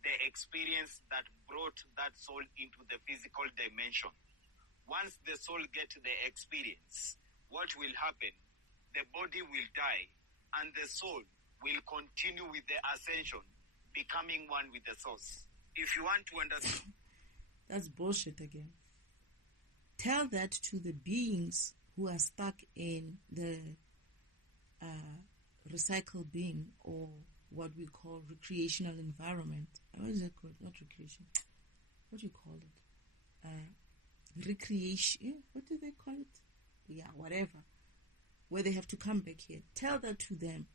the experience that brought that soul into the physical dimension. Once the soul gets the experience, what will happen? The body will die and the soul will continue with the ascension, becoming one with the source. If you want to understand... That's bullshit again. Tell that to the beings who are stuck in the recycle bin, or what we call recreational environment. What is it called? Not recreation. What do you call it? Recreation. What do they call it? Yeah, whatever. Where they have to come back here. Tell that to them,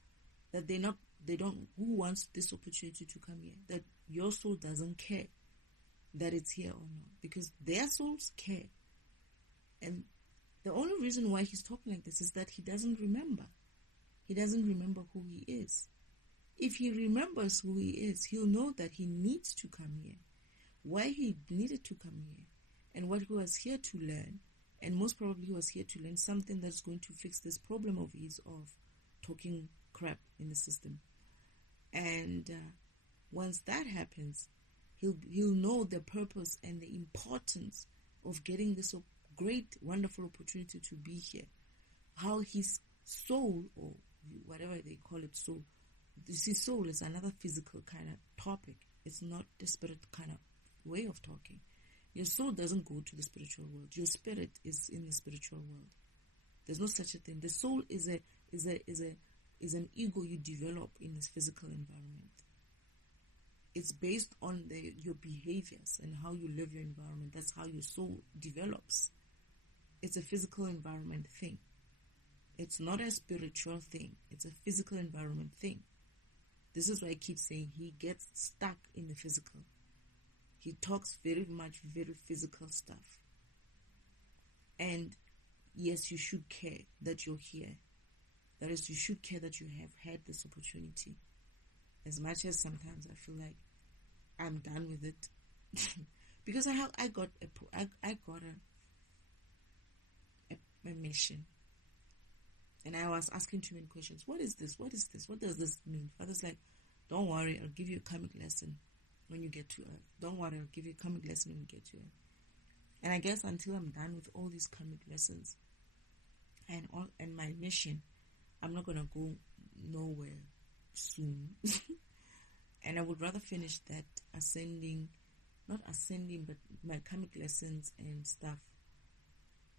that they don't. Who wants this opportunity to come here? That your soul doesn't care that it's here or not, because their souls care. And the only reason why he's talking like this is that he doesn't remember. He doesn't remember who he is. If he remembers who he is, he'll know that he needs to come here, why he needed to come here, and what he was here to learn. And most probably he was here to learn something that's going to fix this problem of his of talking crap in the system. And once that happens, he'll know the purpose and the importance of getting this great, wonderful opportunity to be here. How his soul, or whatever they call it, soul. You see, soul is another physical kind of topic. It's not the spirit kind of way of talking. Your soul doesn't go to the spiritual world. Your spirit is in the spiritual world. There's no such a thing. The soul is an ego you develop in this physical environment. It's based on your behaviors and how you live your environment. That's how your soul develops. It's a physical environment thing. It's not a spiritual thing. It's a physical environment thing. This is why I keep saying he gets stuck in the physical. He talks very physical stuff. And yes, you should care that you're here. That is, you should care that you have had this opportunity. As much as sometimes I feel like I'm done with it, because I got a mission, and I was asking too many questions. What is this? What is this? What does this mean? Father's like, don't worry, I'll give you a karmic lesson when you get to Earth. Don't worry, I'll give you a karmic lesson when you get to Earth. And I guess until I'm done with all these karmic lessons and my mission, I'm not gonna go nowhere soon. And I would rather finish that not ascending, but my karmic lessons and stuff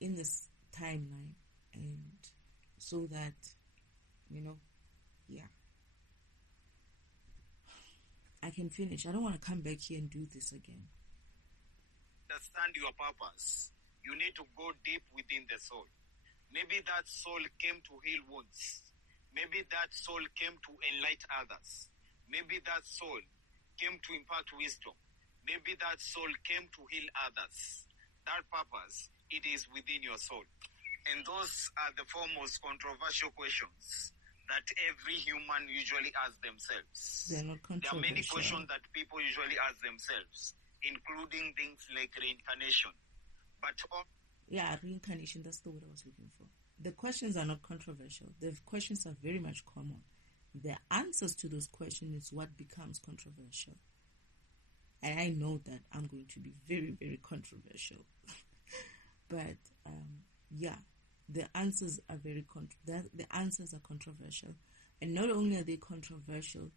in this timeline, and so that, I can finish. I don't want to come back here and do this again. Understand your purpose. You need to go deep within the soul. Maybe that soul came to heal wounds. Maybe that soul came to enlighten others. Maybe that soul came to impart wisdom. Maybe that soul came to heal others. That purpose, it is within your soul. And those are the four most controversial questions that every human usually asks themselves. They're not controversial. There are many questions that people usually ask themselves, including things like reincarnation. But Yeah, reincarnation, that's the word I was looking for. The questions are not controversial. The questions are very much common. The answers to those questions is what becomes controversial. And I know that I'm going to be very, very controversial. But yeah, the answers are the answers are controversial. And not only are they controversial,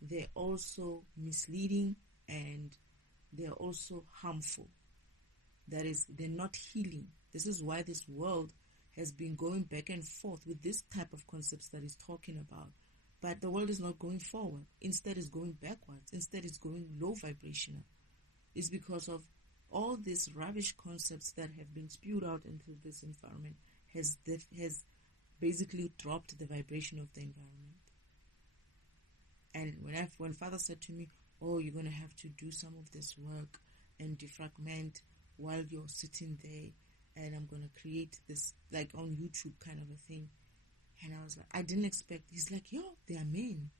they're also misleading and they're also harmful. That is, they're not healing. This is why this world has been going back and forth with this type of concepts that he's talking about. But the world is not going forward. Instead, it's going backwards. Instead, it's going low vibrational. It's because of all these rubbish concepts that have been spewed out into this environment has basically dropped the vibration of the environment. And when Father said to me, oh, you're going to have to do some of this work and defragment while you're sitting there, and I'm going to create this, like on YouTube kind of a thing. And I was like, I didn't expect. He's like, yo, they are men.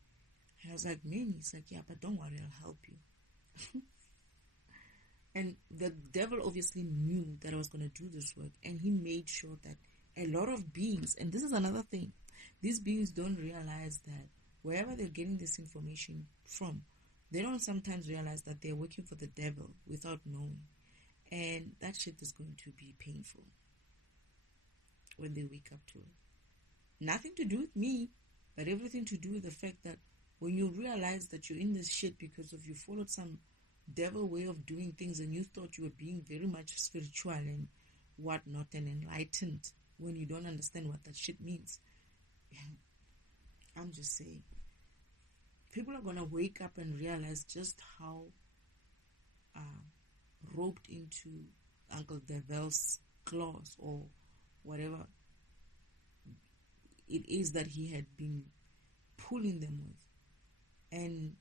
And I was like, men? He's like, yeah, but don't worry, I'll help you. And the devil obviously knew that I was going to do this work, and he made sure that a lot of beings, and this is another thing, these beings don't realize that wherever they're getting this information from, they don't sometimes realize that they're working for the devil without knowing. And that shit is going to be painful when they wake up to it. Nothing to do with me, but everything to do with the fact that when you realize that you're in this shit because of you followed some devil way of doing things and you thought you were being very much spiritual and whatnot and enlightened when you don't understand what that shit means. I'm just saying, people are going to wake up and realize just how roped into Uncle Devil's claws or whatever it is that he had been pulling them with. And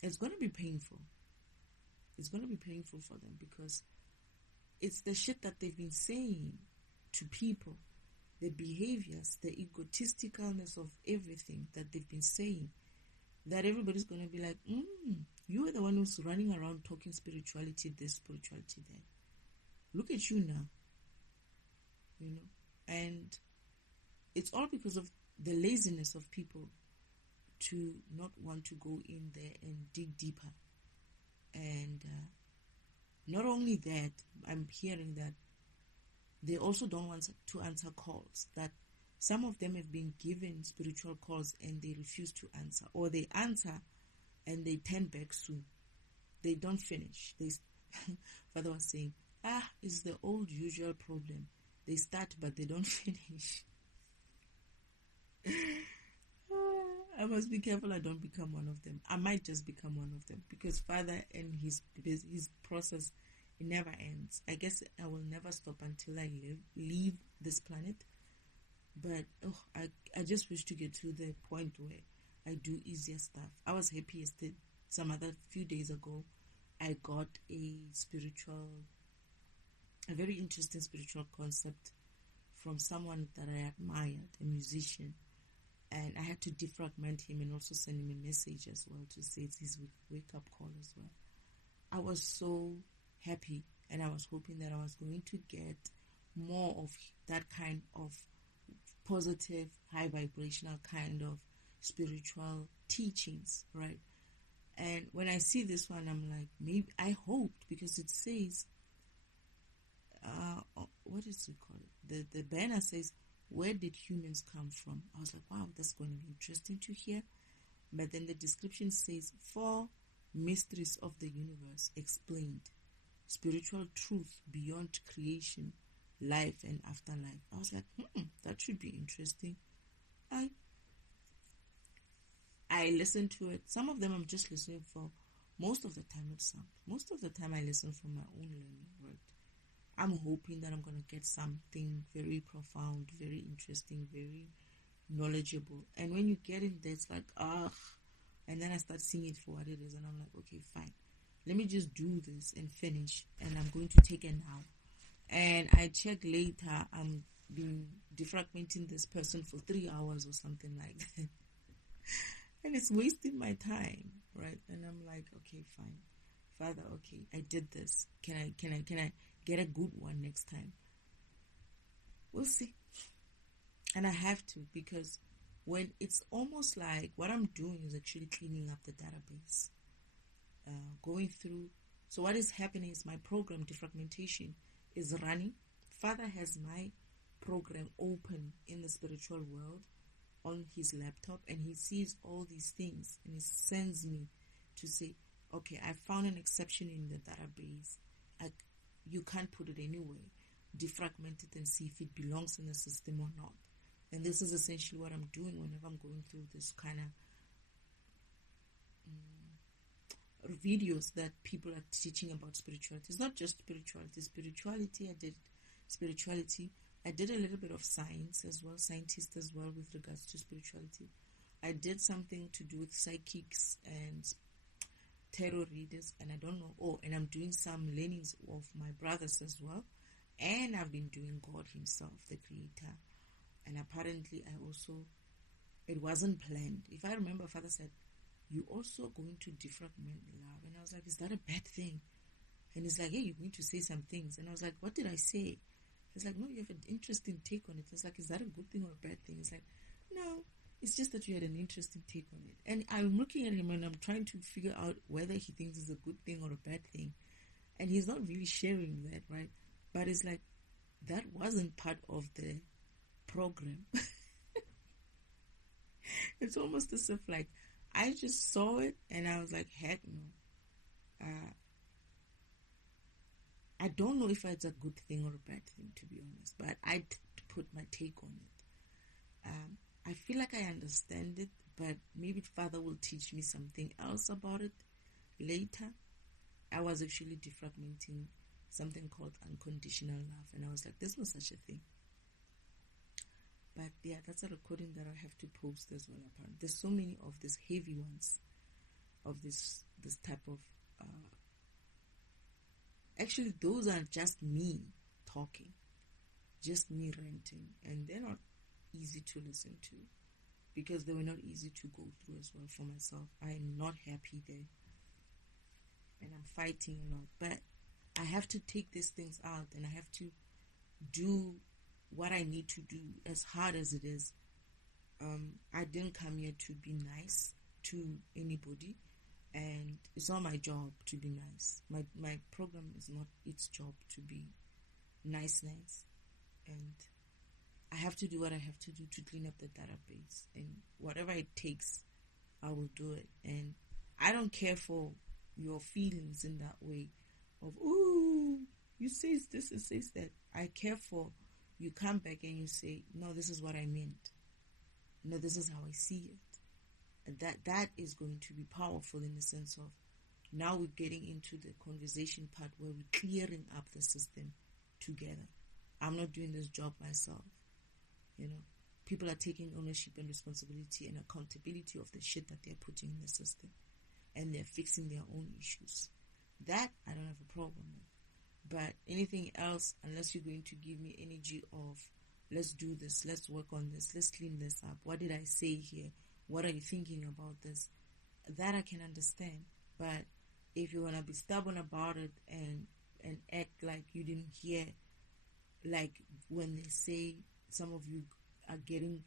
it's going to be painful. It's going to be painful for them because it's the shit that they've been saying to people, the behaviors, the egotisticalness of everything that they've been saying, that everybody's going to be like, you are the one who's running around talking spirituality this, spirituality there. Look at you now. You know? And it's all because of the laziness of people to not want to go in there and dig deeper. And not only that, I'm hearing that they also don't want to answer calls, that some of them have been given spiritual calls and they refuse to answer, or they answer and they turn back soon. They don't finish. Father was saying, it's the old usual problem. They start but they don't finish. I must be careful I don't become one of them. I might just become one of them because Father and his process, it never ends. I guess I will never stop until I leave this planet. But I just wish to get to the point where I do easier stuff. I was happy yesterday, some other few days ago, I got a very interesting spiritual concept from someone that I admired, a musician. And I had to defragment him and also send him a message as well to say it's his wake-up call as well. I was so happy and I was hoping that I was going to get more of that kind of positive, high vibrational kind of spiritual teachings, right? And when I see this one, I'm like, maybe I hoped, because it says, what is it called? The banner says, where did humans come from? I was like, wow, that's going to be interesting to hear. But then the description says, 4 mysteries of the universe explained. Spiritual truth beyond creation, life and afterlife. I was like, that should be interesting. I listened to it. Some of them I'm just listening for. Most of the time it's sound. Most of the time I listen for my own learning, right? I'm hoping that I'm going to get something very profound, very interesting, very knowledgeable. And when you get in there, it's like, and then I start seeing it for what it is. And I'm like, okay, fine. Let me just do this and finish. And I'm going to take it now. And I check later, I'm been defragmenting this person for 3 hours or something like that. And it's wasting my time, right? And I'm like, okay, fine. Father, okay, I did this. Can I get a good one next time? we'll see. And I have to, because when it's almost like what I'm doing is actually cleaning up the database, going through. So what is happening is my program, defragmentation, is running. Father has my program open in the spiritual world on his laptop, and he sees all these things, and he sends me to say, okay, I found an exception in the database. You can't put it anywhere. Defragment it and see if it belongs in the system or not. And this is essentially what I'm doing whenever I'm going through this kind of videos that people are teaching about spirituality. It's not just spirituality. I did spirituality. I did a little bit of science as well, scientist as well, with regards to spirituality. I did something to do with psychics and tarot readers, and I don't know. And I'm doing some learnings of my brothers as well. And I've been doing God himself, the creator. And apparently it wasn't planned. If I remember, Father said, you're also going to defragment love. And I was like, is that a bad thing? And he's like, hey, you're going to say some things. And I was like, what did I say? He's like, no, you have an interesting take on it. It's like, is that a good thing or a bad thing? He's like, no, it's just that you had an interesting take on it. And I'm looking at him and I'm trying to figure out whether he thinks it's a good thing or a bad thing. And he's not really sharing that, right? But it's like, that wasn't part of the program. It's almost as if like I just saw it and I was like, heck no. I don't know if it's a good thing or a bad thing, to be honest, but I put my take on it. I feel like I understand it, but maybe Father will teach me something else about it later. I was actually defragmenting something called unconditional love, and I was like, there's no such a thing. But yeah, that's a recording that I have to post as well. Apparently, there's so many of these heavy ones, of this type of. Actually, those are just me talking, just me ranting, and they're not easy to listen to, because they were not easy to go through as well for myself. I am not happy there, and I'm fighting a lot. But I have to take these things out, and I have to do what I need to do, as hard as it is. I didn't come here to be nice to anybody, and it's not my job to be nice. My program is not its job to be nice, and I have to do what I have to do to clean up the database, and whatever it takes, I will do it. And I don't care for your feelings in that way of, ooh, you say this, it says that. I care for you come back and you say, no, this is what I meant. No, this is how I see it. And that is going to be powerful, in the sense of, now we're getting into the conversation part where we're clearing up the system together. I'm not doing this job myself. People are taking ownership and responsibility and accountability of the shit that they're putting in the system, and they're fixing their own issues. That I don't have a problem with. But anything else, unless you're going to give me energy of, let's do this, let's work on this, let's clean this up, what did I say here, what are you thinking about this, that I can understand. But if you want to be stubborn about it and act like you didn't hear, like when they say some of you are getting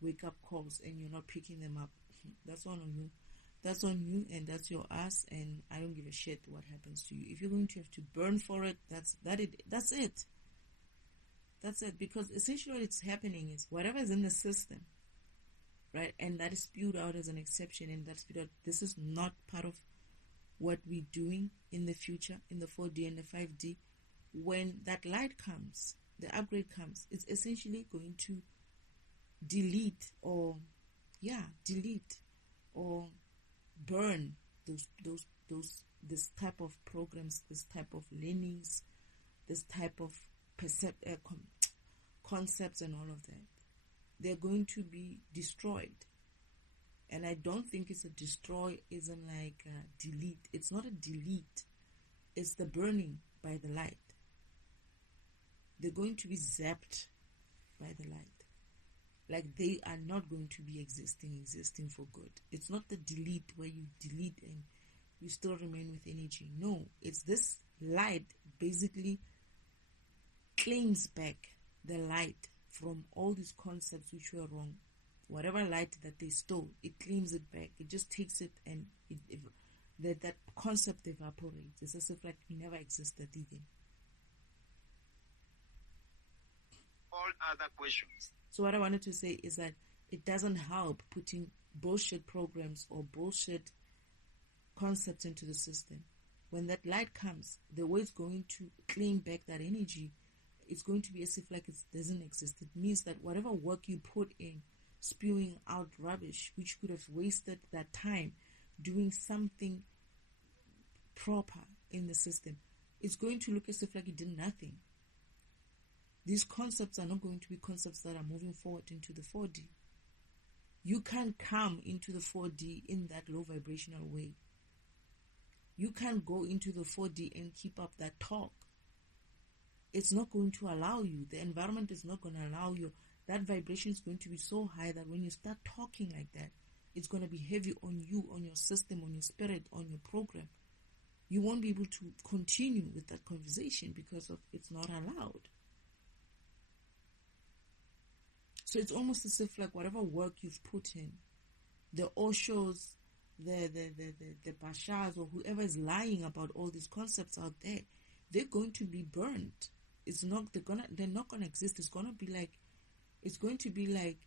wake-up calls and you're not picking them up, that's on you. That's on you, and that's your ass, and I don't give a shit what happens to you. If you're going to have to burn for it, that's it. That's it, because essentially what's happening is whatever is in the system, right, and that is spewed out as an exception, and that's spewed out, this is not part of what we're doing in the future, in the 4D and the 5D. When that light comes, the upgrade comes, it's essentially going to delete or burn this type of programs, this type of learnings, this type of concepts and all of that. They're going to be destroyed. And I don't think it's a destroy, isn't like a delete. It's not a delete. It's the burning by the light. They're going to be zapped by the light. Like, they are not going to be existing for good. It's not the delete where you delete and you still remain with energy. No, it's this light basically claims back the light from all these concepts which were wrong. Whatever light that they stole, it claims it back. It just takes it, and that concept evaporates. It's as if like it never existed even. All other questions. So what I wanted to say is that it doesn't help putting bullshit programs or bullshit concepts into the system. When that light comes, the way it's going to claim back that energy, it's going to be as if like it doesn't exist. It means that whatever work you put in, spewing out rubbish, which could have wasted that time doing something proper in the system, it's going to look as if like it did nothing. These concepts are not going to be concepts that are moving forward into the 4D. You can't come into the 4D in that low vibrational way. You can't go into the 4D and keep up that talk. It's not going to allow you. The environment is not going to allow you. That vibration is going to be so high that when you start talking like that, it's going to be heavy on you, on your system, on your spirit, on your program. You won't be able to continue with that conversation because of it's not allowed. So it's almost as if like whatever work you've put in, the Oshos, the Bashars, or whoever is lying about all these concepts out there, they're going to be burnt. They're not gonna exist. It's going to be like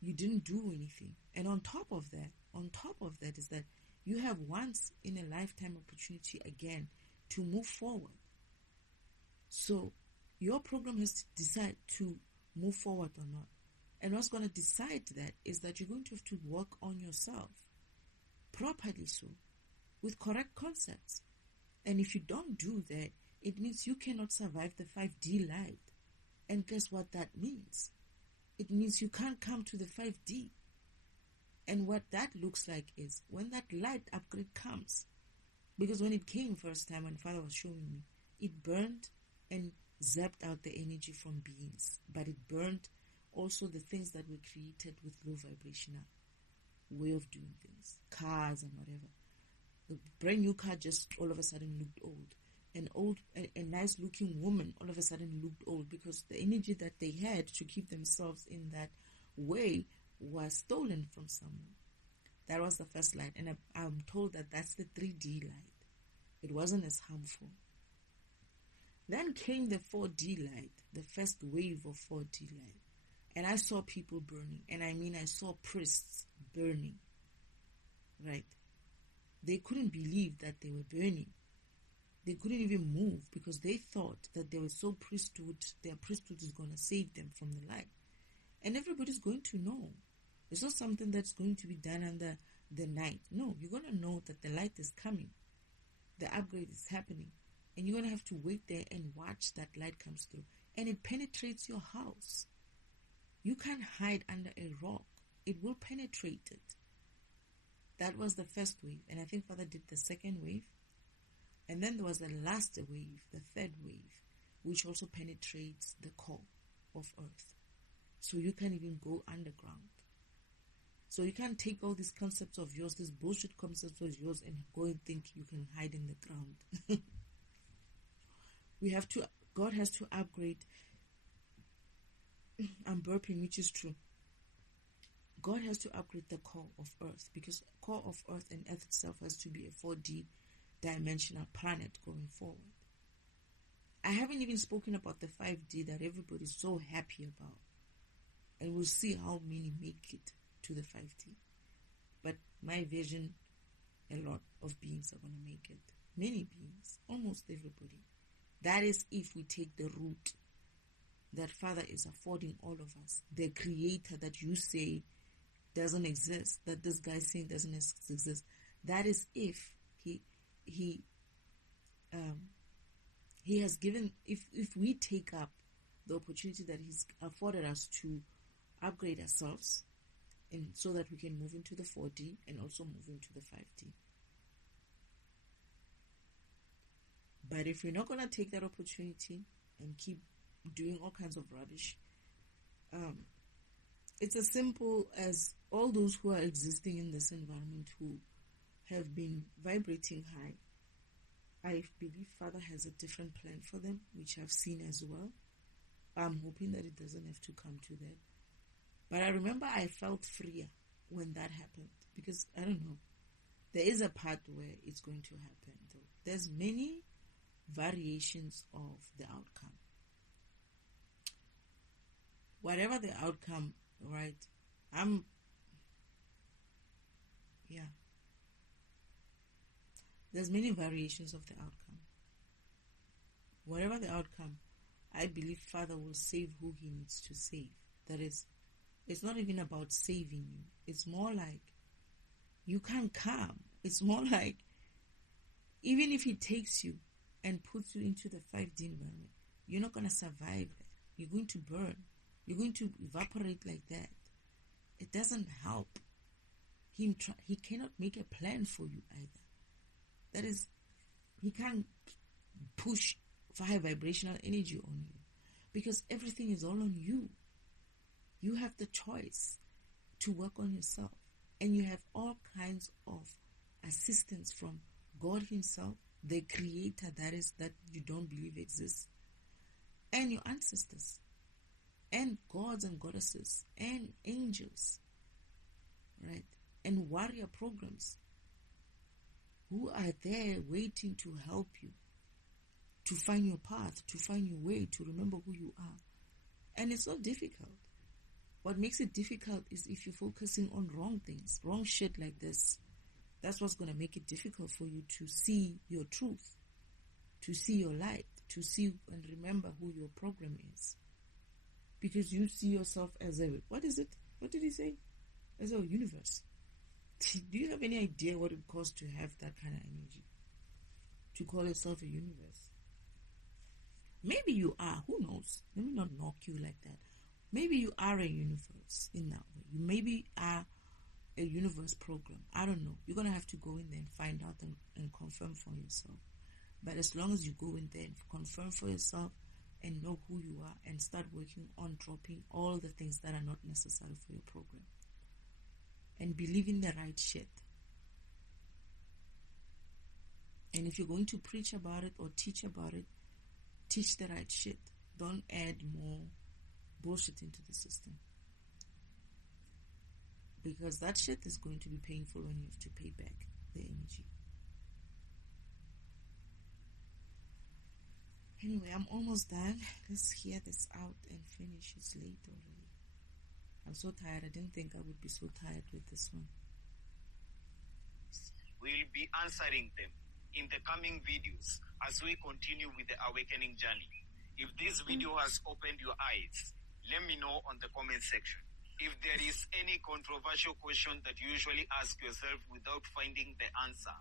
you didn't do anything. And on top of that is that you have once in a lifetime opportunity again to move forward. So your program has to decide to move forward or not. And what's going to decide that is that you're going to have to work on yourself properly, so with correct concepts. And if you don't do that, it means you cannot survive the 5D light. And guess what that means? It means you can't come to the 5D. And what that looks like is when that light upgrade comes, because when it came first time, when Father was showing me, it burned and zapped out the energy from beings, but it burned also the things that were created with low vibrational way of doing things, cars and whatever. The brand new car just all of a sudden looked old. A nice looking woman all of a sudden looked old because the energy that they had to keep themselves in that way was stolen from someone. That was the first light, and I'm told that that's the 3D light. It wasn't as harmful. Then came the 4D light, the first wave of 4D light. And I saw people burning. And I mean, I saw priests burning. Right? They couldn't believe that they were burning. They couldn't even move because they thought that they were so their priesthood is going to save them from the light. And everybody's going to know. It's not something that's going to be done under the night. No, you're going to know that the light is coming. The upgrade is happening. And you're going to have to wait there and watch that light comes through. And it penetrates your house. You can't hide under a rock. It will penetrate it. That was the first wave. And I think Father did the second wave. And then there was the last wave, the third wave, which also penetrates the core of Earth. So you can't even go underground. So you can't take all these concepts of yours, these bullshit concepts of yours, and go and think you can hide in the ground. God has to upgrade. I'm burping, which is true. God has to upgrade the core of Earth because core of Earth and Earth itself has to be a 4D dimensional planet going forward. I haven't even spoken about the 5D that everybody's so happy about. And we'll see how many make it to the 5D. But my vision, a lot of beings are going to make it. Many beings, almost everybody. That is if we take the route that Father is affording all of us. The creator that you say doesn't exist, that this guy saying doesn't exist. That is if he has given, if we take up the opportunity that he's afforded us to upgrade ourselves, and so that we can move into the 4D and also move into the 5D. But if we're not going to take that opportunity and keep doing all kinds of rubbish, it's as simple as all those who are existing in this environment who have been vibrating high. I believe Father has a different plan for them, which I've seen as well. I'm hoping that it doesn't have to come to that. But I remember I felt freer when that happened, because I don't know, there is a part where it's going to happen though. There's many variations of the outcome. Whatever the outcome, right? There's many variations of the outcome. Whatever the outcome, I believe Father will save who He needs to save. That is, it's not even about saving you. It's more like you can't come. It's more like even if He takes you and puts you into the 5D environment, you're not going to survive there. You're going to burn. You're going to evaporate like that. It doesn't help. He cannot make a plan for you either. That is, He can't push high vibrational energy on you, because everything is all on you. You have the choice to work on yourself, and you have all kinds of assistance from God Himself, the Creator that you don't believe exists, and your ancestors, and gods and goddesses, and angels, right? And warrior programs who are there waiting to help you, to find your path, to find your way, to remember who you are. And it's not difficult. What makes it difficult is if you're focusing on wrong things, wrong shit like this. That's what's going to make it difficult for you to see your truth, to see your light, to see and remember who your program is. Because you see yourself as a, what is it? What did he say? As a universe. Do you have any idea what it costs to have that kind of energy? To call yourself a universe? Maybe you are. Who knows? Let me not knock you like that. Maybe you are a universe in that way. You maybe are a universe program. I don't know. You're going to have to go in there and find out and confirm for yourself. But as long as you go in there and confirm for yourself and know who you are and start working on dropping all the things that are not necessary for your program. And believe in the right shit. And if you're going to preach about it or teach about it, teach the right shit. Don't add more bullshit into the system. Because that shit is going to be painful when you have to pay back the energy. Anyway, I'm almost done. Let's hear this out and finish. It's late already. I'm so tired. I didn't think I would be so tired with this one. We'll be answering them in the coming videos as we continue with the awakening journey. If this video has opened your eyes, let me know on the comment section. If there is any controversial question that you usually ask yourself without finding the answer,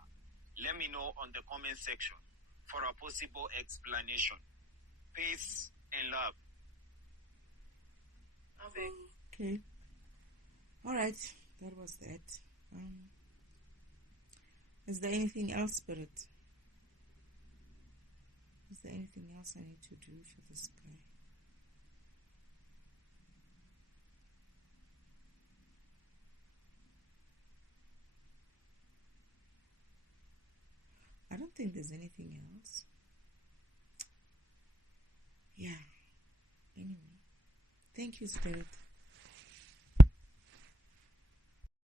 let me know on the comment section for a possible explanation. Peace and love. Okay. Alright, that was that. Is there anything else, Spirit? Is there anything else I need to do for this guy? I don't think there's anything else. Yeah. Anyway. Thank you, Spirit.